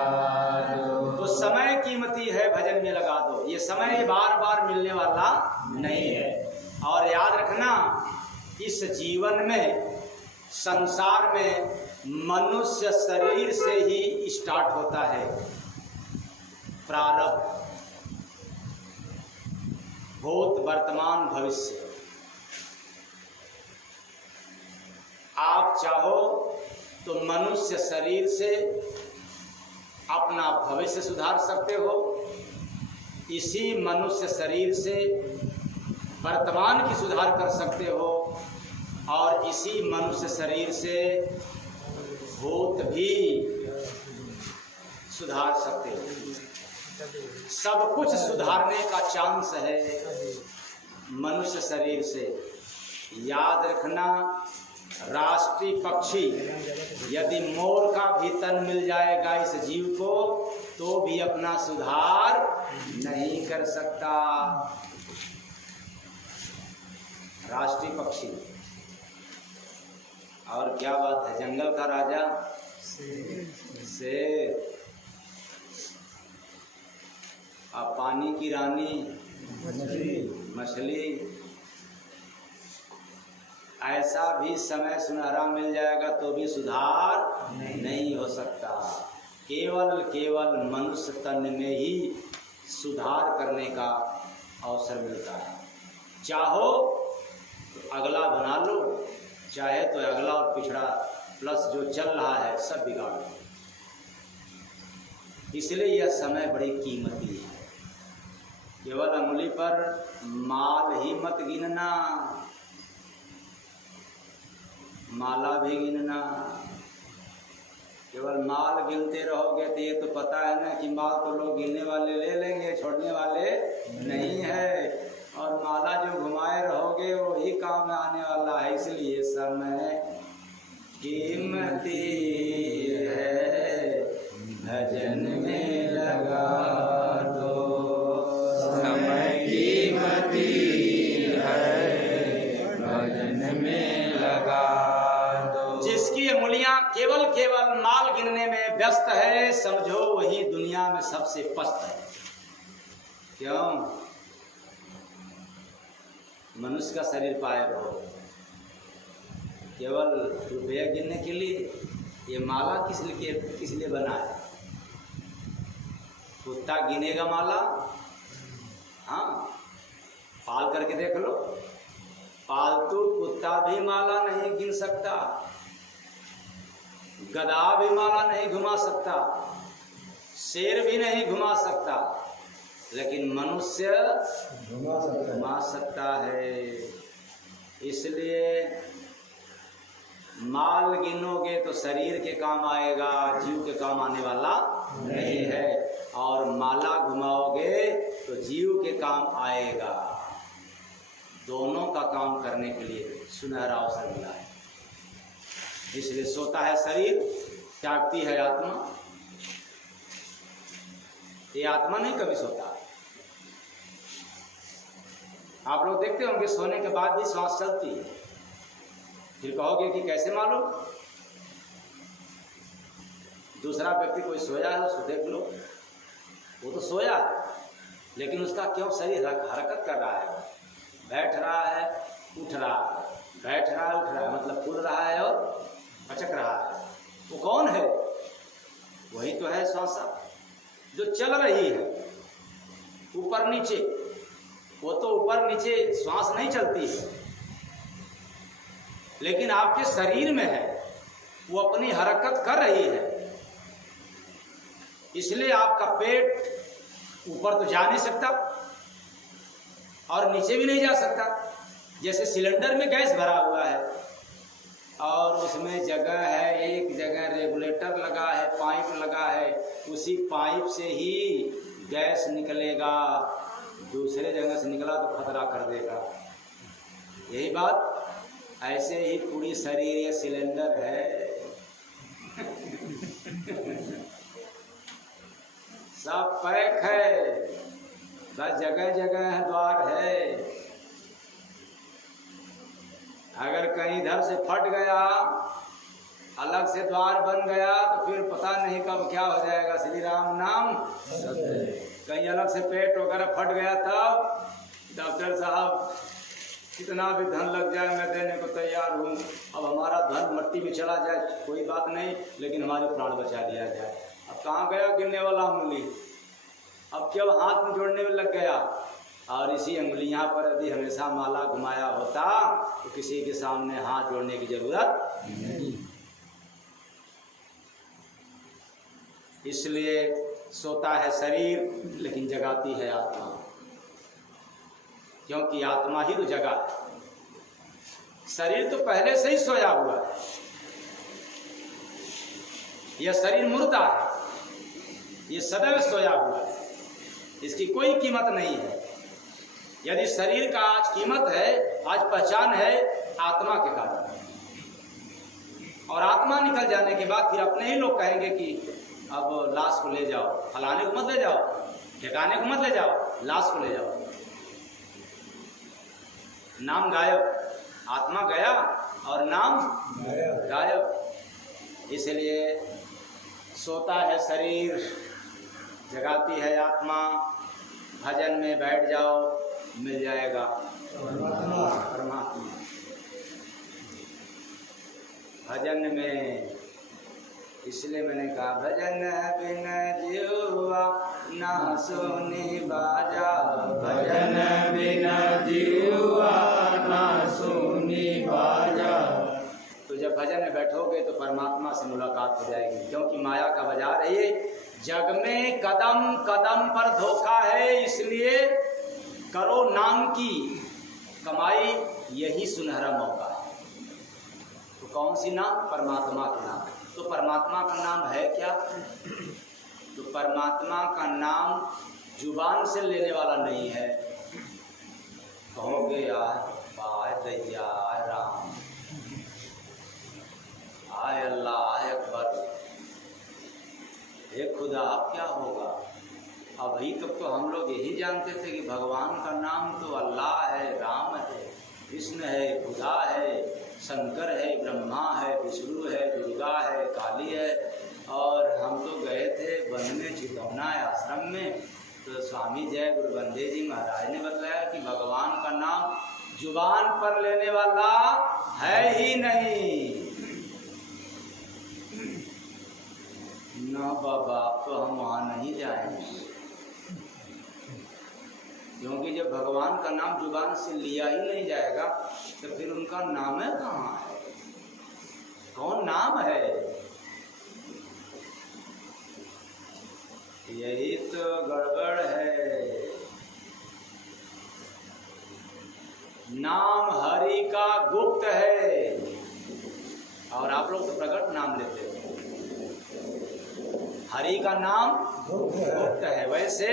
दो। तो समय कीमती है, भजन में लगा दो। ये समय बार बार मिलने वाला नहीं है। और याद रखना, इस जीवन में, संसार में मनुष्य शरीर से ही स्टार्ट होता है प्रारब्ध, भूत, वर्तमान, भविष्य। आप चाहो तो मनुष्य शरीर से अपना भविष्य सुधार सकते हो, इसी मनुष्य शरीर से वर्तमान की सुधार कर सकते हो, और इसी मनुष्य शरीर से भूत भी सुधार सकते हो। सब कुछ सुधारने का चांस है मनुष्य शरीर से। याद रखना, राष्ट्रीय पक्षी यदि मोर का भी तन मिल जाएगा इस जीव को, तो भी अपना सुधार नहीं कर सकता। राष्ट्रीय पक्षी। और क्या बात है, जंगल का राजा शेर, और पानी की रानी मछली। ऐसा भी समय सुनहरा मिल जाएगा तो भी सुधार नहीं हो सकता। केवल मनुष्य तन में ही सुधार करने का अवसर मिलता है। चाहो तो अगला बना लो, चाहे तो अगला और पिछड़ा प्लस जो चल रहा है सब बिगाड़ लो। इसलिए यह समय बड़ी कीमती है। केवल अंगुली पर माल ही मत गिनना। माला भी गिनना। केवल माल गिनते रहोगे तो ये तो पता है ना कि माल तो लोग गिनने वाले ले लेंगे, छोड़ने वाले नहीं है। और माला जो घुमाए रहोगे वही काम में आने वाला है। इसलिए समय कीमती है, भजन में लगा दो। समय कीमती है, भजन में लगा दो। जिसकी अंगुलियां केवल माल गिनने में व्यस्त है, समझो वही दुनिया में सबसे पस्त है। क्यों? मनुष्य का शरीर पाए रहो केवल रुपया गिनने के लिए। ये माला किस लिए बना है? कुत्ता गिनेगा माला? हाँ, पाल करके देख लो, पालतू कुत्ता भी माला नहीं गिन सकता, गधा भी माला नहीं घुमा सकता, शेर भी नहीं घुमा सकता, लेकिन मनुष्य घुमा सकता है। इसलिए माल गिनोगे तो शरीर के काम आएगा, जीव के काम आने वाला नहीं है। और माला घुमाओगे तो जीव के काम आएगा। दोनों का काम करने के लिए सुनहरा अवसर मिला है। इसलिए सोता है शरीर, जागती है आत्मा। ये आत्मा नहीं कभी सोता। आप लोग देखते होंगे सोने के बाद भी सांस चलती है। फिर कहोगे कि कैसे मालूम? दूसरा व्यक्ति कोई सोया है उसको देख लो, वो तो सोया है लेकिन उसका क्यों शरीर हरकत कर रहा है, बैठ रहा है, उठ रहा है, बैठ रहा है, उठ रहा है, मतलब फूल रहा है और पचक रहा है। वो कौन है? वही तो है श्वास जो चल रही है ऊपर नीचे। वो तो ऊपर नीचे श्वास नहीं चलती है, लेकिन आपके शरीर में है, वो अपनी हरकत कर रही है। इसलिए आपका पेट ऊपर तो जा नहीं सकता और नीचे भी नहीं जा सकता। जैसे सिलेंडर में गैस भरा हुआ है और उसमें जगह है, एक जगह रेगुलेटर लगा है, पाइप लगा है, उसी पाइप से ही गैस निकलेगा। दूसरे जगह से निकला तो खतरा कर देगा। यही बात ऐसे ही पूरी शरीर ये सिलेंडर है। सब पैक है, बस जगह जगह द्वार है। अगर कहीं इधर से फट गया, अलग से द्वार बन गया तो फिर पता नहीं कब क्या हो जाएगा। श्री राम नाम कहीं अलग से पेट वगैरह फट गया तब डॉक्टर साहब कितना भी धन लग जाए मैं देने को तैयार हूँ। अब हमारा धन मिट्टी में चला जाए कोई बात नहीं, लेकिन हमारे प्राण बचा लिया जाए। अब कहाँ गया गिनने वाला उंगली? अब केवल हाथ में जोड़ने में लग गया। और इसी उंगली यहाँ पर यदि हमेशा माला घुमाया होता तो किसी के सामने हाथ जोड़ने की जरूरत नहीं। इसलिए सोता है शरीर लेकिन जगाती है आत्मा, क्योंकि आत्मा ही तो जगा है। शरीर तो पहले से ही सोया हुआ है। यह शरीर मुर्दा है, ये सदैव सोया हुआ है, इसकी कोई कीमत नहीं है। यदि शरीर का आज कीमत है, आज पहचान है आत्मा के कारण। और आत्मा निकल जाने के बाद फिर अपने ही लोग कहेंगे कि अब लाश को ले जाओ, फलाने को मत ले जाओ, ठिकाने को मत ले जाओ, लाश को ले जाओ। नाम गायब, आत्मा गया और नाम गायब। इसलिए सोता है शरीर, जगाती है आत्मा। भजन में बैठ जाओ, मिल जाएगा परमात्मा। भजन में इसलिए मैंने कहा भजन बिन जीवा ना सुनी बाजा, भजन बिना जीवा ना सुनी बाजा। तो जब भजन में बैठोगे तो परमात्मा से मुलाकात हो जाएगी। क्योंकि माया का बाजार है ये, जग में कदम कदम पर धोखा है। इसलिए करो नाम की कमाई, यही सुनहरा मौका है। तो कौन सी नाम? परमात्मा का नाम। तो परमात्मा का नाम है क्या? तो परमात्मा का नाम जुबान से लेने वाला नहीं है। कहोगे आय दैया, आय राम, आय अल्लाह, आय अकबर, हे खुदा, अब क्या होगा? अभी तक तो हम लोग यही जानते थे कि भगवान का नाम तो अल्लाह है, राम है, कृष्ण है, खुदा है, शंकर है, ब्रह्मा है, विष्णु है, दुर्गा है, काली है। और हम तो गए थे वन में चितौना आश्रम में, तो स्वामी जय गुरुबंदे जी महाराज ने बताया कि भगवान का नाम जुबान पर लेने वाला है ही नहीं। ना बाबा, तो हम वहाँ नहीं जाएंगे, क्योंकि जब भगवान का नाम जुबान से लिया ही नहीं जाएगा तो फिर उनका नाम है कहाँ है? कौन नाम है? यही तो गड़बड़ है। नाम हरि का गुप्त है और आप लोग तो प्रकट नाम लेते हो। हरि का नाम गुप्त है। वैसे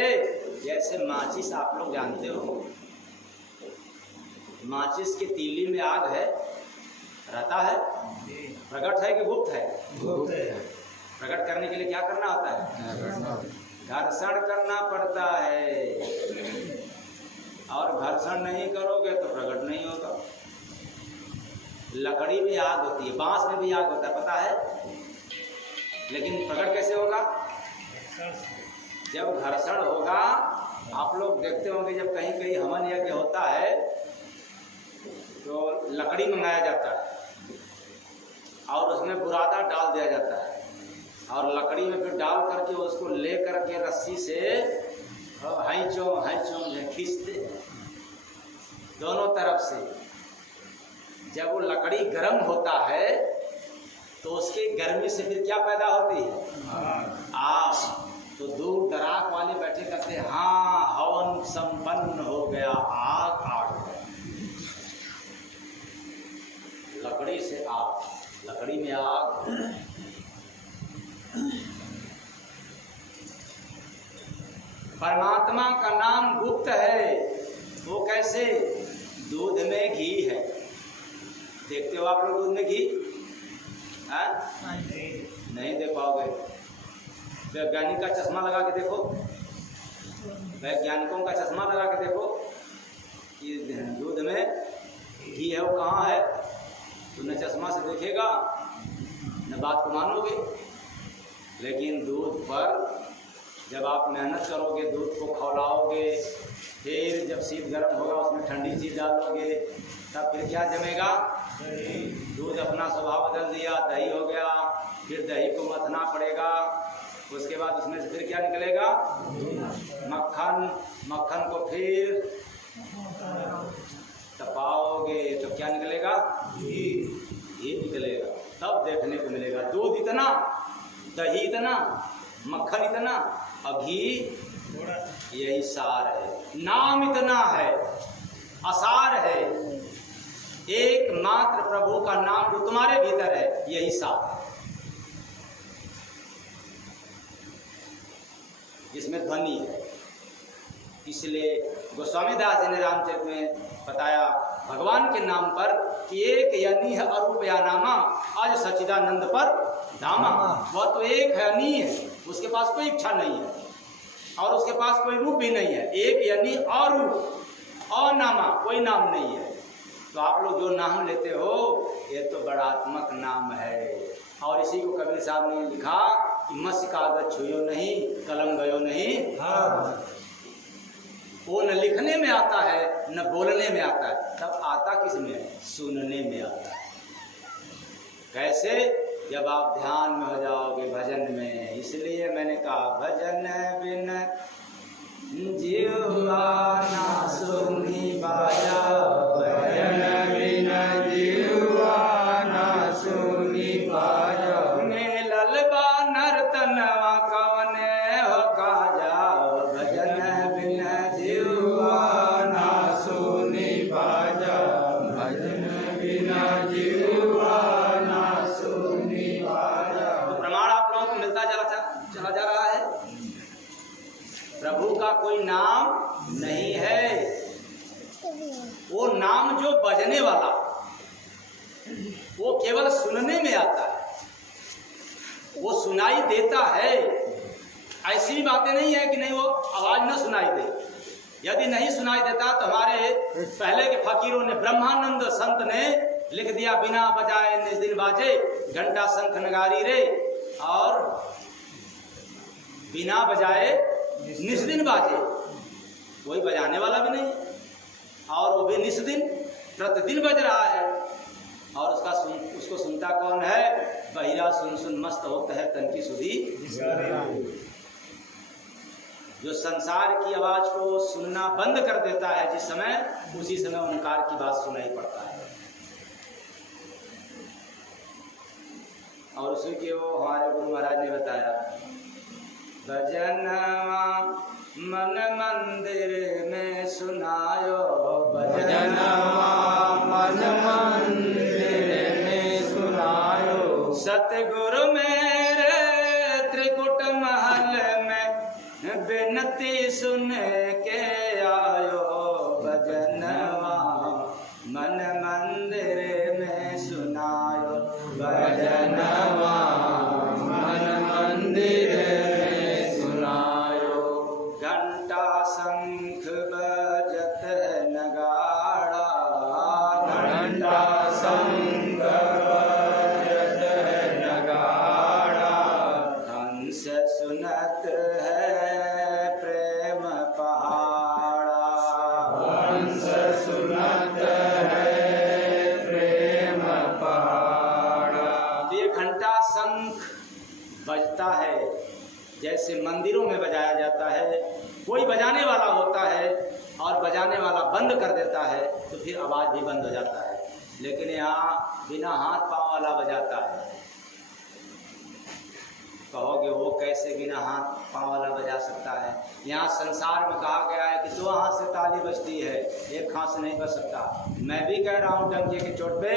जैसे माचिस आप लोग जानते हो, माचिस की तीली में आग है, रहता है, प्रकट है कि गुप्त है? गुप्त है। प्रकट करने के लिए क्या करना होता है? घर्षण करना पड़ता है, और घर्षण नहीं करोगे तो प्रकट नहीं होगा। लकड़ी में आग होती है, बांस में भी आग होता है, पता है, लेकिन प्रकट कैसे होगा? जब घर्षण होगा। आप लोग देखते होंगे जब कहीं कहीं हवन यज्ञ होता है तो लकड़ी मंगाया जाता है और उसमें बुरादा डाल दिया जाता है, और लकड़ी में फिर डाल करके उसको ले करके रस्सी से हैचों खींचते हैं दोनों तरफ से। जब वो लकड़ी गर्म होता है तो उसकी गर्मी से फिर क्या पैदा होती है? आग। तो दूर दराक वाले बैठे कहते हैं हाँ, हवन संपन्न हो गया, आग आग गया। लकड़ी से आग, लकड़ी में आग। परमात्मा का नाम गुप्त है। वो कैसे? दूध में घी है। देखते हो आप लोग दूध में घी? नहीं देख पाओगे। वैज्ञानिक का चश्मा लगा के देखो, वैज्ञानिकों का चश्मा लगा के देखो कि दूध में घी है, वो कहाँ है? तो न चश्मा से देखेगा न बात को मानोगे। लेकिन दूध पर जब आप मेहनत करोगे, दूध को खौलाओगे, फिर जब शीत गर्म होगा उसमें ठंडी चीज़ डालोगे, तब फिर क्या जमेगा? दूध अपना स्वभाव बदल दिया, दही हो गया। फिर दही को मथना पड़ेगा, उसके बाद उसमें से फिर क्या निकलेगा? मक्खन। मक्खन को फिर तपाओगे तो क्या निकलेगा? घी निकलेगा। तब देखने को मिलेगा दूध इतना, दही इतना, मक्खन इतना और घी यही सार है। नाम इतना है, असार है। एकमात्र प्रभु का नाम जो तुम्हारे भीतर है, यही सार है, जिसमें ध्वनि है। इसलिए गोस्वामी दास जी ने रामचरित में बताया भगवान के नाम पर कि एक यानी है अरूप या नामा, आज सच्चिदानंद पर धामा। वह तो एक है, अनी है, उसके पास कोई इच्छा नहीं है और उसके पास कोई रूप भी नहीं है। एक यानी अरूप और नामा, कोई नाम नहीं है। तो आप लोग जो नाम लेते हो ये तो बड़ात्मक नाम है। और इसी को कबीर साहब ने लिखा कि मत्स्य कागज छुयो नहीं, कलम गयो नहीं। वो न लिखने में आता है न बोलने में आता है, तब आता किस में? सुनने में आता है। कैसे? जब आप ध्यान में हो जाओगे, भजन में। इसलिए मैंने कहा भजन बिन जीवा ना सुनी बाजा, भजन बिन जीवा ना सुनी बाजा। मिलल बा नर्तनवा कवने हो काजा, भजन बिन जीवा ना सुनी बाजा, भजन बिन जीवा ना कोई नाम नहीं है। वो नाम जो बजने वाला, वो केवल सुनने में आता है, वो सुनाई देता है। ऐसी भी बातें नहीं है कि नहीं वो आवाज न सुनाई दे। यदि नहीं सुनाई देता तो हमारे पहले के फकीरों ने, ब्रह्मानंद संत ने लिख दिया, बिना बजाए निज दिन बाजे, घंटा शंख नगारी रे, और बिना बजाए निज दिन बाजे। कोई बजाने वाला भी नहीं, और वो भी निज दिन प्रतिदिन बज रहा है। और उसको सुनता कौन है? बहिरा सुन सुन मस्त होता है तन की सुधी। जो संसार की आवाज को सुनना बंद कर देता है जिस समय, उसी समय ओंकार की बात सुनाई पड़ता है। और उसी के वो हमारे गुरु महाराज ने बताया, भजनवा मन मंदिर में सुनायो, भजनवा मन मंदिर में सुनायो, सतगुरु मेरे त्रिकुट महल में बिनती सुन के आयो, भजनवा मन मंदिर में सुनायो, भजनवा मन मंदिर में सुनायो, घंटा शंख बजत नगाड़ा, घंटा शंख बजत नगाड़ा, हंस सुनत है प्रेम पहाड़ा, हंस सुनत है प्रेम पहाड़ा। तो ये घंटा शंख बजता है जैसे मंदिरों में बजाया जाता है। कोई बजाने वाला होता है और बजाने वाला बंद कर देता है तो फिर आवाज भी बंद हो जाता है। लेकिन यहाँ बिना हाथ पांव वाला बजाता है। कहोगे वो कैसे बिना हाथ पांव वाला बजा सकता है? यहाँ संसार में कहा गया है कि 2 हाथ से ताली बजती है, 1 हाथ से नहीं बज सकता। मैं भी कह रहा हूँ डंके की चोट पे,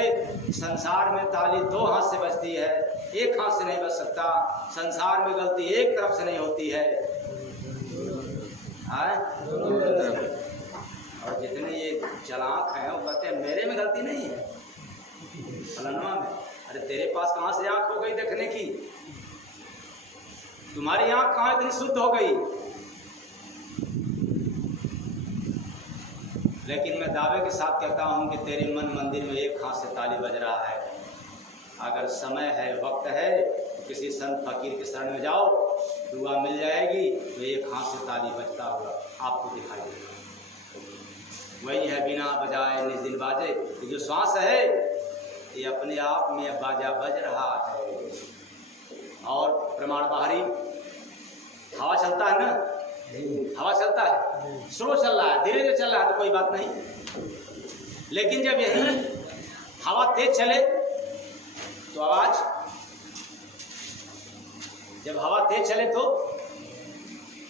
संसार में ताली 2 हाथ से बजती है, 1 हाथ से नहीं बज सकता। संसार में गलती एक तरफ से नहीं होती है, और जितने ये चालाक हैं वो कहते हैं मेरे में गलती नहीं है, फलाना में। अरे तेरे पास कहाँ से आँख हो गई देखने की? तुम्हारी आँख कहाँ इतनी शुद्ध हो गई? लेकिन मैं दावे के साथ कहता हूँ कि तेरे मन मंदिर में 1 हाथ से ताली बज रहा है। अगर समय है, वक्त है, तो किसी संत फकीर के शरण में जाओ, दुआ मिल जाएगी। तो 1 हाथ से ताली बजता हुआ आपको दिखाई देगा। वही है बिना बजाए निज दिन बाजे। ये जो श्वास है ये अपने आप में बाजा बज रहा है। और प्रमाण बाहरी हवा चलता है ना, हवा चलता है, स्लो चल रहा है, धीरे धीरे चल रहा है तो कोई बात नहीं। लेकिन जब यही हवा तेज चले तो आवाज, जब हवा तेज चले तो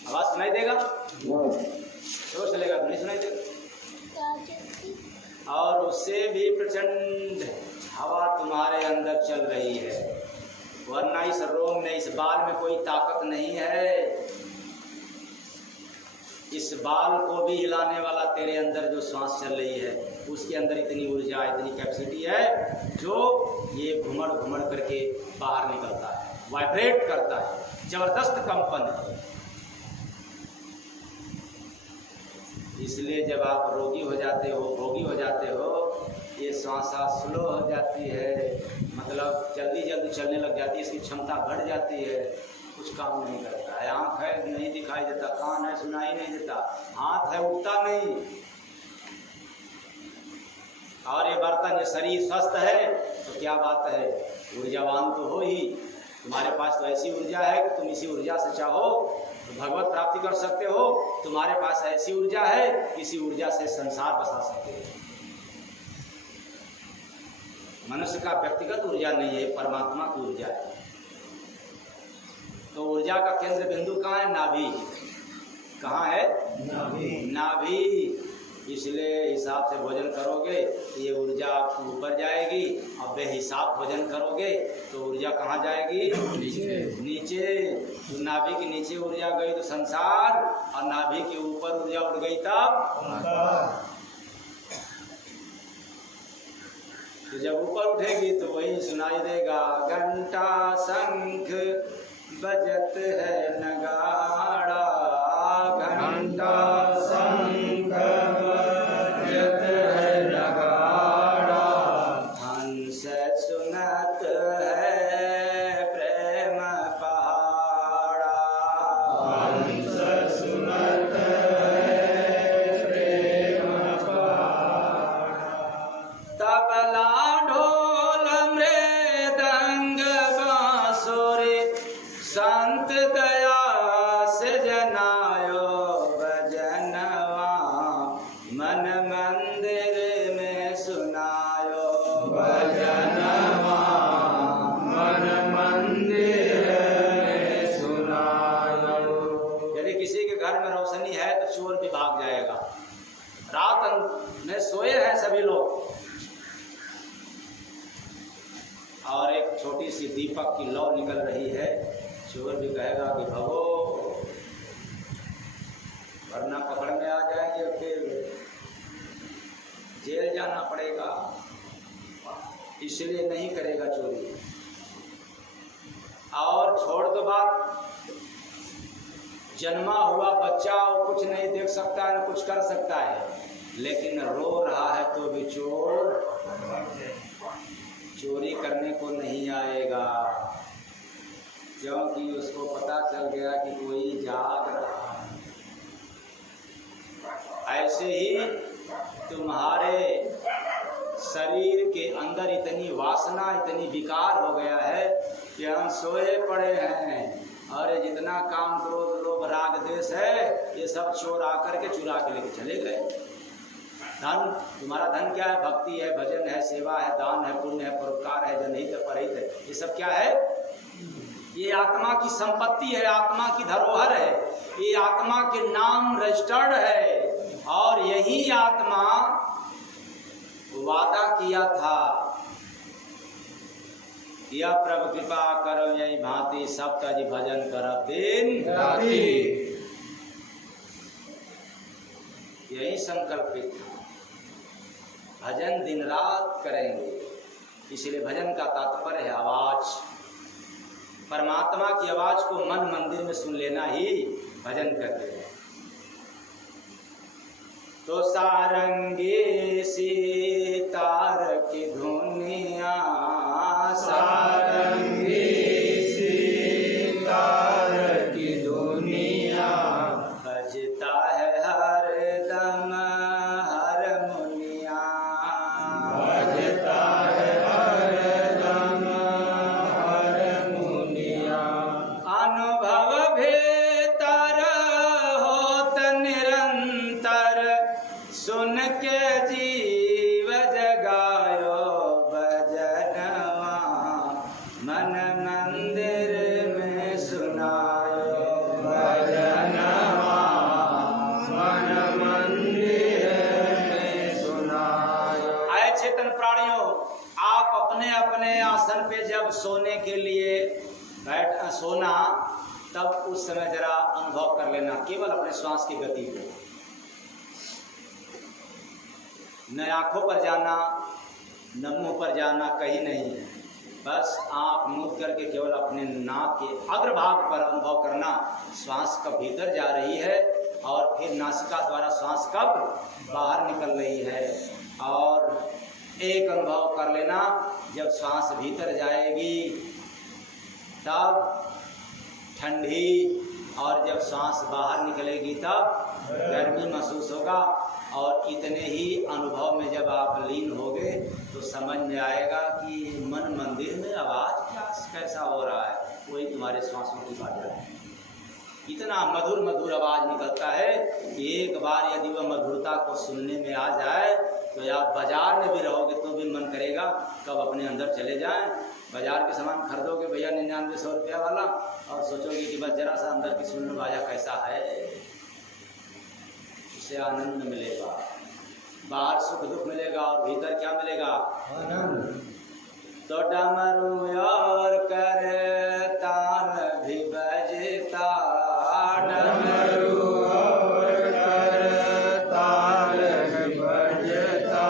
आवाज सुनाई देगा, स्लो चलेगा तो नहीं सुनाई देगा। और उससे भी प्रचंड हवा तुम्हारे अंदर चल रही है, वरना इस रोम में, इस बाल में कोई ताकत नहीं है। इस बाल को भी हिलाने वाला तेरे अंदर जो सांस चल रही है, उसके अंदर इतनी ऊर्जा, इतनी कैपेसिटी है जो ये घुमड़ घुमड़ करके बाहर निकलता है, वाइब्रेट करता है, जबरदस्त कंपन है। इसलिए जब आप रोगी हो जाते हो, भोगी हो जाते हो, ये सांस स्लो हो जाती है, मतलब जल्दी जल्दी चलने लग जाती है, इसकी क्षमता बढ़ जाती है, कुछ काम नहीं करता है। आँख है नहीं दिखाई देता, कान है सुनाई नहीं देता, हाथ है उठता नहीं। और ये बर्तन, ये शरीर स्वस्थ है तो क्या बात है, ऊर्जावान तो हो ही। तुम्हारे पास तो ऐसी ऊर्जा है कि तुम इसी ऊर्जा से चाहो तो भगवत प्राप्ति कर सकते हो। तुम्हारे पास ऐसी ऊर्जा है, इसी ऊर्जा से संसार बसा सकते हो। मनुष्य का व्यक्तिगत ऊर्जा नहीं है, परमात्मा की ऊर्जा है। तो ऊर्जा का केंद्र बिंदु कहाँ है? नाभि। कहाँ है? नाभि। इसलिए हिसाब से भोजन करोगे तो ये ऊर्जा ऊर्जा आपकी ऊपर जाएगी। अब बेहिसाब भोजन करोगे तो ऊर्जा कहाँ जाएगी? नीचे। तो नाभि के नीचे ऊर्जा गई तो संसार, और नाभि के ऊपर ऊर्जा उड़ गई तब। तो जब ऊपर उठेगी तो वही सुनाई देगा, घंटा शंख बजत है नगाड़ा, घंटा शंख बजत है नगाड़ा, हंस सुनत है प्रेम पहाड़ा, हंस सुनत है प्रेम पहाड़ा, तबला ढोल मृदंग बांसुरी संत दया से जनायो भजनवा, मन मंदिर में सुनायो भजनवा, मन मंदिर में सुनायो। यदि किसी के घर में रोशनी है तो चोर भी भाग जाएगा। रात में सोए हैं सभी लोग और एक छोटी सी दीपक की लौ निकल रही है, चोर भी कहेगा कि भगो, वरना पकड़ में आ जाएंगे, फिर जेल जाना पड़ेगा, इसलिए नहीं करेगा चोरी। और छोड़ दो बात, जन्मा हुआ बच्चा वो कुछ नहीं देख सकता है, न कुछ कर सकता है, लेकिन रो रहा है तो भी चोरी करने को नहीं आएगा, क्योंकि उसको पता चल गया कि कोई जाग रहा है। ऐसे ही तुम्हारे शरीर के अंदर इतनी वासना, इतनी विकार हो गया है कि हम सोए पड़े हैं, और ये जितना काम क्रोध लोभ राग द्वेष है ये सब चोर आकर के चुरा के लेके चले गए। धन, तुम्हारा धन क्या है? भक्ति है, भजन है, सेवा है, दान है, पुण्य है, परोपकार है, जनहित है, परहित है, ये सब क्या है? ये आत्मा की संपत्ति है, आत्मा की धरोहर है, ये आत्मा के नाम रजिस्टर्ड है। और यही आत्मा वादा किया था, यह प्रभु कृपा करो यही भांति सब तज भजन करब दिन राति, यही संकल्पित था, भजन दिन रात करेंगे। इसलिए भजन का तात्पर्य है आवाज, परमात्मा की आवाज को मन मंदिर में सुन लेना ही भजन करते हैं। तो सारंगी सितार की धुनिया, सारंगी सितार की धुनिया, बजता है हर दम हारमोनिया, बजता है हर दम हारमोनिया, अनुभव भीतर होत निरंतर, सुन के जीव जगायो भजनवा, मन मंदिर में सुनायो भजनवा, मन मंदिर में सुनायो। आए चेतन प्राणियों, आप अपने अपने आसन पे जब सोने के लिए सोना, तब उस समय जरा अनुभव कर लेना केवल अपने श्वास की गति को, न आंखों पर जाना, न मुंह पर जाना, कहीं नहीं है। बस आंख मूंद करके केवल अपने नाक के अग्रभाग पर अनुभव करना, श्वास कब भीतर जा रही है और फिर नासिका द्वारा श्वास कब बाहर निकल रही है। और एक अनुभव कर लेना, जब श्वास भीतर जाएगी तब ठंडी, और जब श्वास बाहर निकलेगी तब गर्मी महसूस होगा। और इतने ही अनुभव में जब आप लीन होगे तो समझ में आएगा कि मन मंदिर में आवाज़ कैसा हो रहा है, वही तुम्हारे श्वासों की बात है। इतना मधुर मधुर आवाज़ निकलता है कि एक बार यदि वह मधुरता को सुनने में आ जाए तो आप बाजार में भी रहोगे तो भी मन करेगा कब अपने अंदर चले जाएं। बाजार के सामान खरीदोगे भैया 9900 रुपया वाला, और सोचोगे कि बस जरा सा अंदर की सुन बाजा कैसा है, उससे आनंद मिलेगा। बाहर सुख दुख मिलेगा और भीतर क्या मिलेगा? आनंद। तो डमरू और करताल भी बजता, डमरू और करताल भी बजता,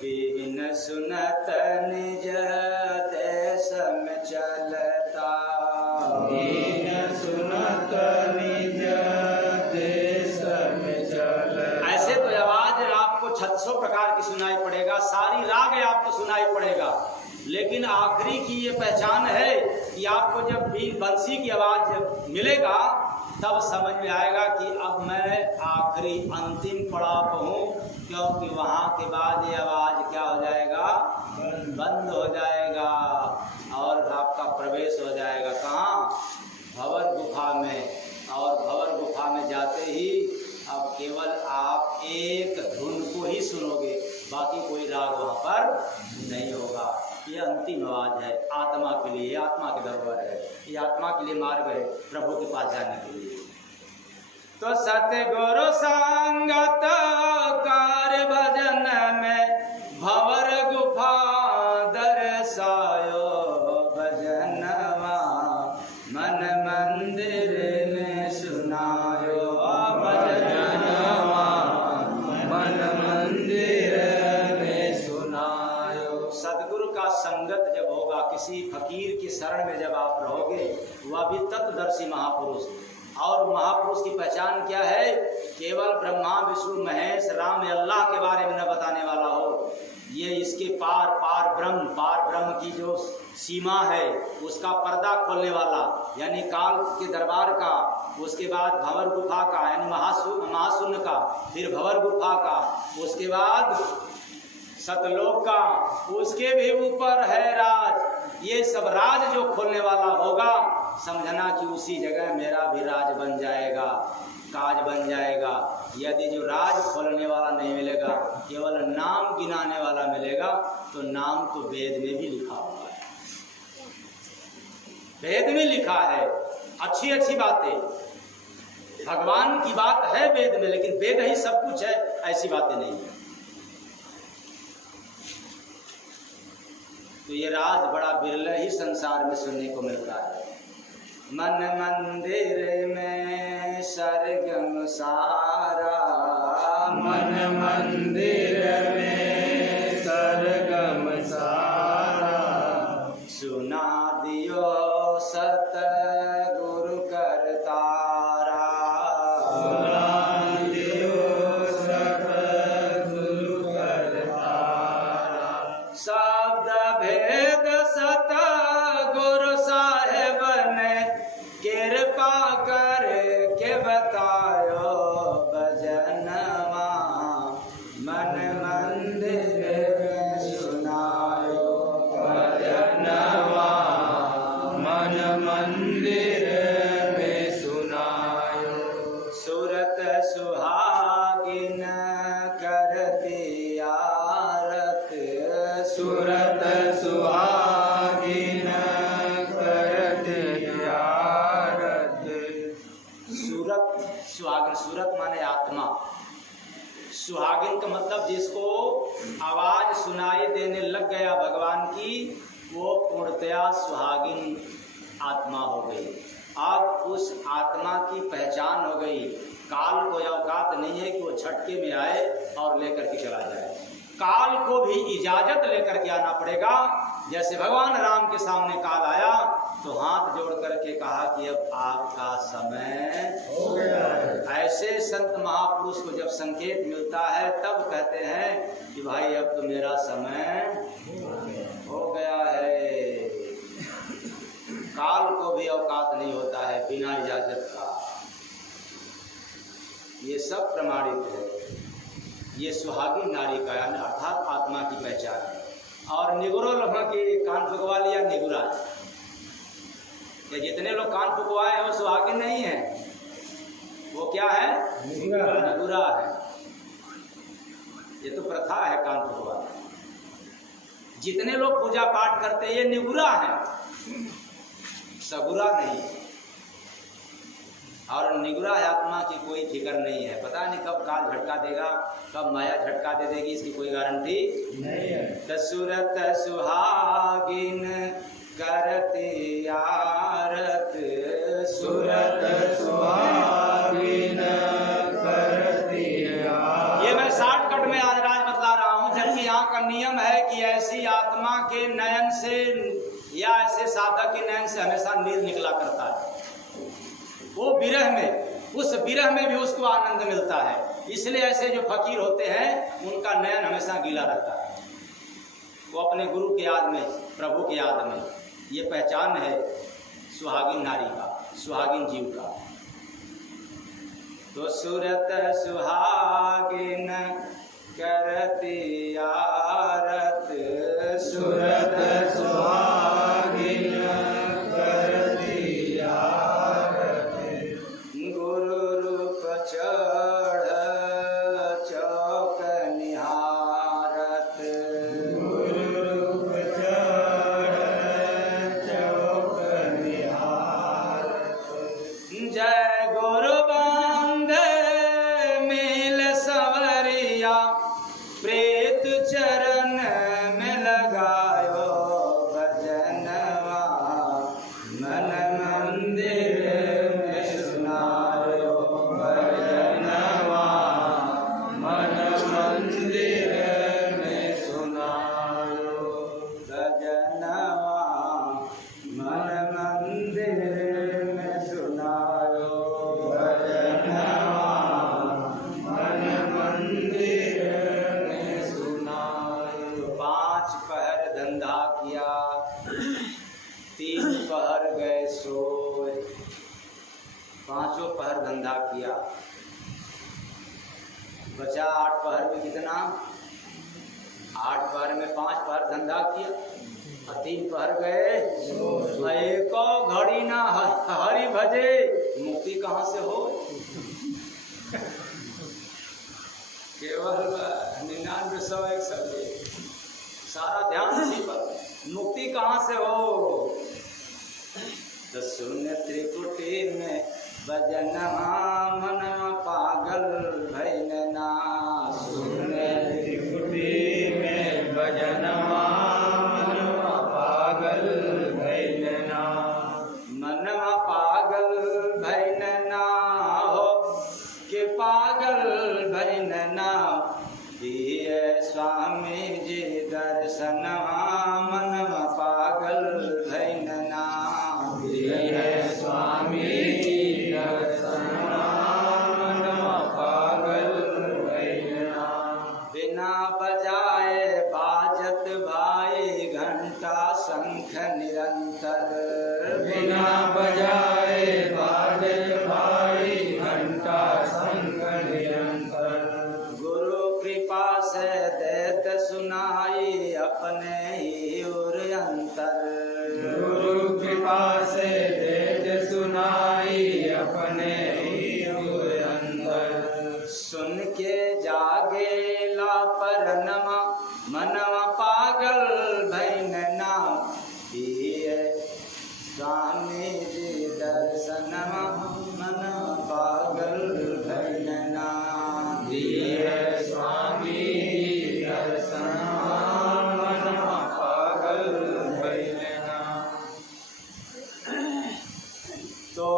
बिन सुनत निज देश में चलता, बिन सुनत निज देश में चलता। ऐसे तो आवाज आपको 600 प्रकार की सुनाई पड़ेगा, सारी राग आपको सुनाई पड़ेगा, लेकिन आखिरी की ये पहचान है कि आपको जब भी बंसी की आवाज जब मिलेगा तब समझ में आएगा कि अब मैं आखिरी अंतिम पड़ाव पर हूँ, क्योंकि वहाँ के बाद ये आवाज क्या हो जाएगा? बंद हो जाएगा और आपका प्रवेश हो जाएगा कहाँ? भंवर गुफा में। और भंवर गुफा में जाते ही अब केवल आप एक धुन को ही सुनोगे, बाकी कोई राग वहाँ पर नहीं होगा। ये अंतिम आवाज है आत्मा के लिए, ये आत्मा के धरोहर है, ये आत्मा के लिए मार्ग है प्रभु के पास जाने के लिए। तो सतगुरु संगत कार्य भजन में भंवर गुफा दर्शायो भजनवा, मन मंदिर में सुनायो भजनवा, मन मंदिर में सुनायो। सदगुरु का संगत जब होगा, किसी फकीर की शरण में जब आप रहोगे, वह भी तत्वदर्शी महापुरुष, और महापुरुष की पहचान क्या है? केवल ब्रह्मा विष्णु महेश राम अल्लाह के बारे में न बताने वाला हो, ये इसके पार ब्रह्म की जो सीमा है उसका पर्दा खोलने वाला, यानी काल के दरबार का, उसके बाद भंवर गुफा का यानी महाशून्य का, फिर भंवर गुफा का, उसके बाद सतलोक का, उसके भी ऊपर है राज। ये सब राज जो खोलने वाला होगा, समझना कि उसी जगह मेरा भी राज बन जाएगा, काज बन जाएगा। यदि जो राज खोलने वाला नहीं मिलेगा, केवल नाम गिनाने वाला मिलेगा, तो नाम तो वेद में भी लिखा हुआ है, वेद में लिखा है अच्छी अच्छी बातें, भगवान की बात है वेद में, लेकिन वेद ही सब कुछ है ऐसी बातें नहीं है। तो ये राज बड़ा बिरला ही संसार में सुनने को मिलता है। मन मंदिर में सरगम सारा, मन मंदिर में सरगम सारा, सुना दियो सतगुरु करतारा, सुना दियो सतगुरु करतारा, शब्द भेद सतगुरु साहेब ने कृपा कर के बतायो भजनवा, मन मंदिर में सुनायो भजनवा, मन मंदिर में सुनायो। सूरत सुहागिन करती आरत, सूरत सुहागिन करती आरत, सूरत सुहागिन, सूरत माने आत्मा, सुहागिन का मतलब जिसको आवाज सुनाई देने लग गया भगवान की, वो पूर्णतया सुहागिन आत्मा हो गई। अब उस आत्मा की पहचान हो गई। काल को औकात नहीं है कि वो झटके में आए और लेकर के चला जाए, काल को भी इजाजत लेकर के आना पड़ेगा। जैसे भगवान राम के सामने काल आया तो हाथ जोड़ करके कहा कि अब आपका समय हो गया है। ऐसे संत महापुरुष को जब संकेत मिलता है तब कहते हैं कि भाई अब तो मेरा समय हो गया है। काल को भी औकात नहीं होता है बिना इजाजत का। ये सब प्रमाणित है। ये सुहागिन नारी का अर्थात आत्मा की पहचान है। और निगुरो लोगों की कान फुकवा लिया निगुरा, ये जितने लोग कान फुकवाए हैं वो सुहागिन नहीं है, वो क्या है? निगुरा है। ये तो प्रथा है कान फुकवाना। जितने लोग पूजा पाठ करते हैं ये निगुरा है, सगुरा नहीं। और निगुरा आत्मा की कोई फिक्र नहीं है, पता नहीं कब काल झटका देगा, कब माया झटका दे देगी, इसकी कोई गारंटी नहीं है। दसुरत सुहागिन करती आरत, सुरत सुहागिन करती आरत। ये मैं शॉर्टकट में आज राज बतला रहा हूँ, जबकि यहाँ का नियम है कि ऐसी आत्मा के नयन से या ऐसे साधक के नयन से हमेशा नीर निकला करता है। वो विरह में, उस विरह में भी उसको आनंद मिलता है, इसलिए ऐसे जो फकीर होते हैं उनका नयन हमेशा गीला रहता है। वो अपने गुरु की याद में, प्रभु की याद में, ये पहचान है सुहागिन नारी का, सुहागिन जीव का। तो सुरत सुहागिन करती आरत, सुरत सुहागिन करती आरत, गुरु रूप चढ़ चौक निहारत, गुरु रूप चढ़ चौक निहारत। जय गुरु बंदे मिल संवरिया, प्रेत चरण में लगायो भजनवा, मन मंदिर में सुनायो भजनवा, मन मंदिर में सुनायो भजनवा, मन मंदिर में सुनायो भजनवा, मन मंदिर में सुनायो। 5 पहर धंधा किया, 3 पहर गए सोए। 5 पहर धंधा किया, बचा 8 पहर में कितना? 8 पहर में 5 पहर धंधा किया और 3 पहर गए। एको घड़ी ना हरि भजे, मुक्ति कहाँ से हो? केवल 99 100 101 सारा ध्यान इसी पर, मुक्ति कहाँ से हो? तो शून्य त्रिपुटी में भजनवा, मन पागल भैलना, शून्य त्रिपुटी में भजनवा, मन पागल भैलना, मनवा पागल भैलना हो कि पागल भैलना, दिए स्वामी जी दर्शनवा, मनवा पागल भैलना, दिए स्वामी जी दर्शनवा, मनवा पागल भैलना। बिना बजाए बाजत भाई घंटा शंख निरंतर, बिना बजाए बाजत भाई घंटा शंख निरंतर, गुरु कृपा से देत सुनाई अपने ही उर अंतर, गुरु कृपा से देत सुनाई अपने ही उर अंतर। सुन के जागेला परनमा, मनवा पागल भैलना, दिए स्वामी जी दर्शनमा, मनवा पागल भैलना, दिए स्वामी जी दर्शनमा, मनवा पागल भैलना। तो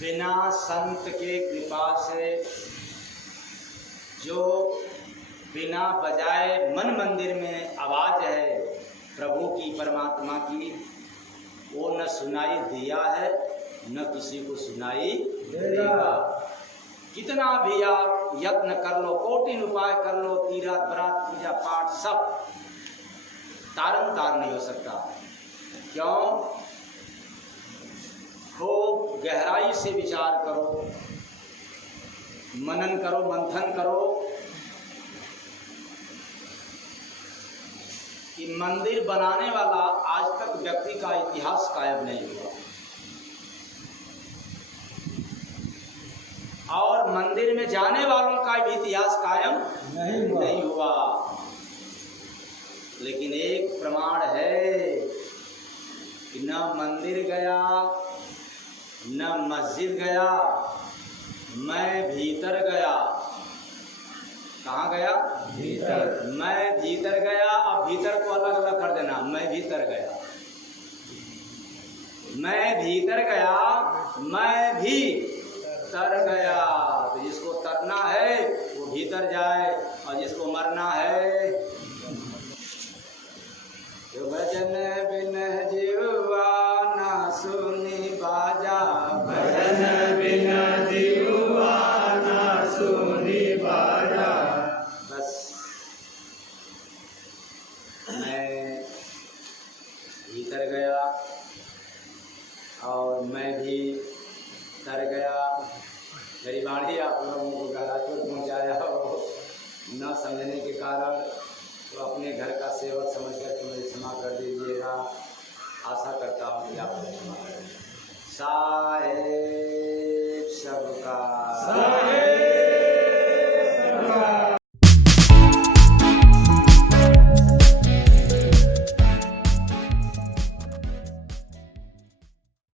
बिना संत के कृपा से जो बिना बजाए मन मंदिर में आवाज है प्रभु की, परमात्मा की, वो न सुनाई दिया है न किसी को सुनाई देगा। कितना भी आप यत्न कर लो, कोटिन उपाय कर लो, तीरथ व्रत पूजा पाठ सब तारन तार नहीं हो सकता। क्यों? खूब गहराई से विचार करो, मनन करो, मंथन करो कि मंदिर बनाने वाला आज तक व्यक्ति का इतिहास कायम नहीं हुआ, और मंदिर में जाने वालों का भी इतिहास कायम नहीं हुआ। लेकिन एक प्रमाण है कि न मंदिर गया, न मस्जिद मस्जिद गया, मैं भीतर गया। कहाँ गया? भीतर। मैं भीतर गया। अब भीतर को अलग अलग कर देना। मैं भीतर गया, मैं भीतर गया, मैं भी तर गया। तो जिसको तरना है वो भीतर जाए, और जिसको मरना है तो भजन बिन जीवा ना सुनी बाजा। भजन बिन जीवा ना सुनी बाजा। बस मैं भीतर गया और मैं भी तर गया।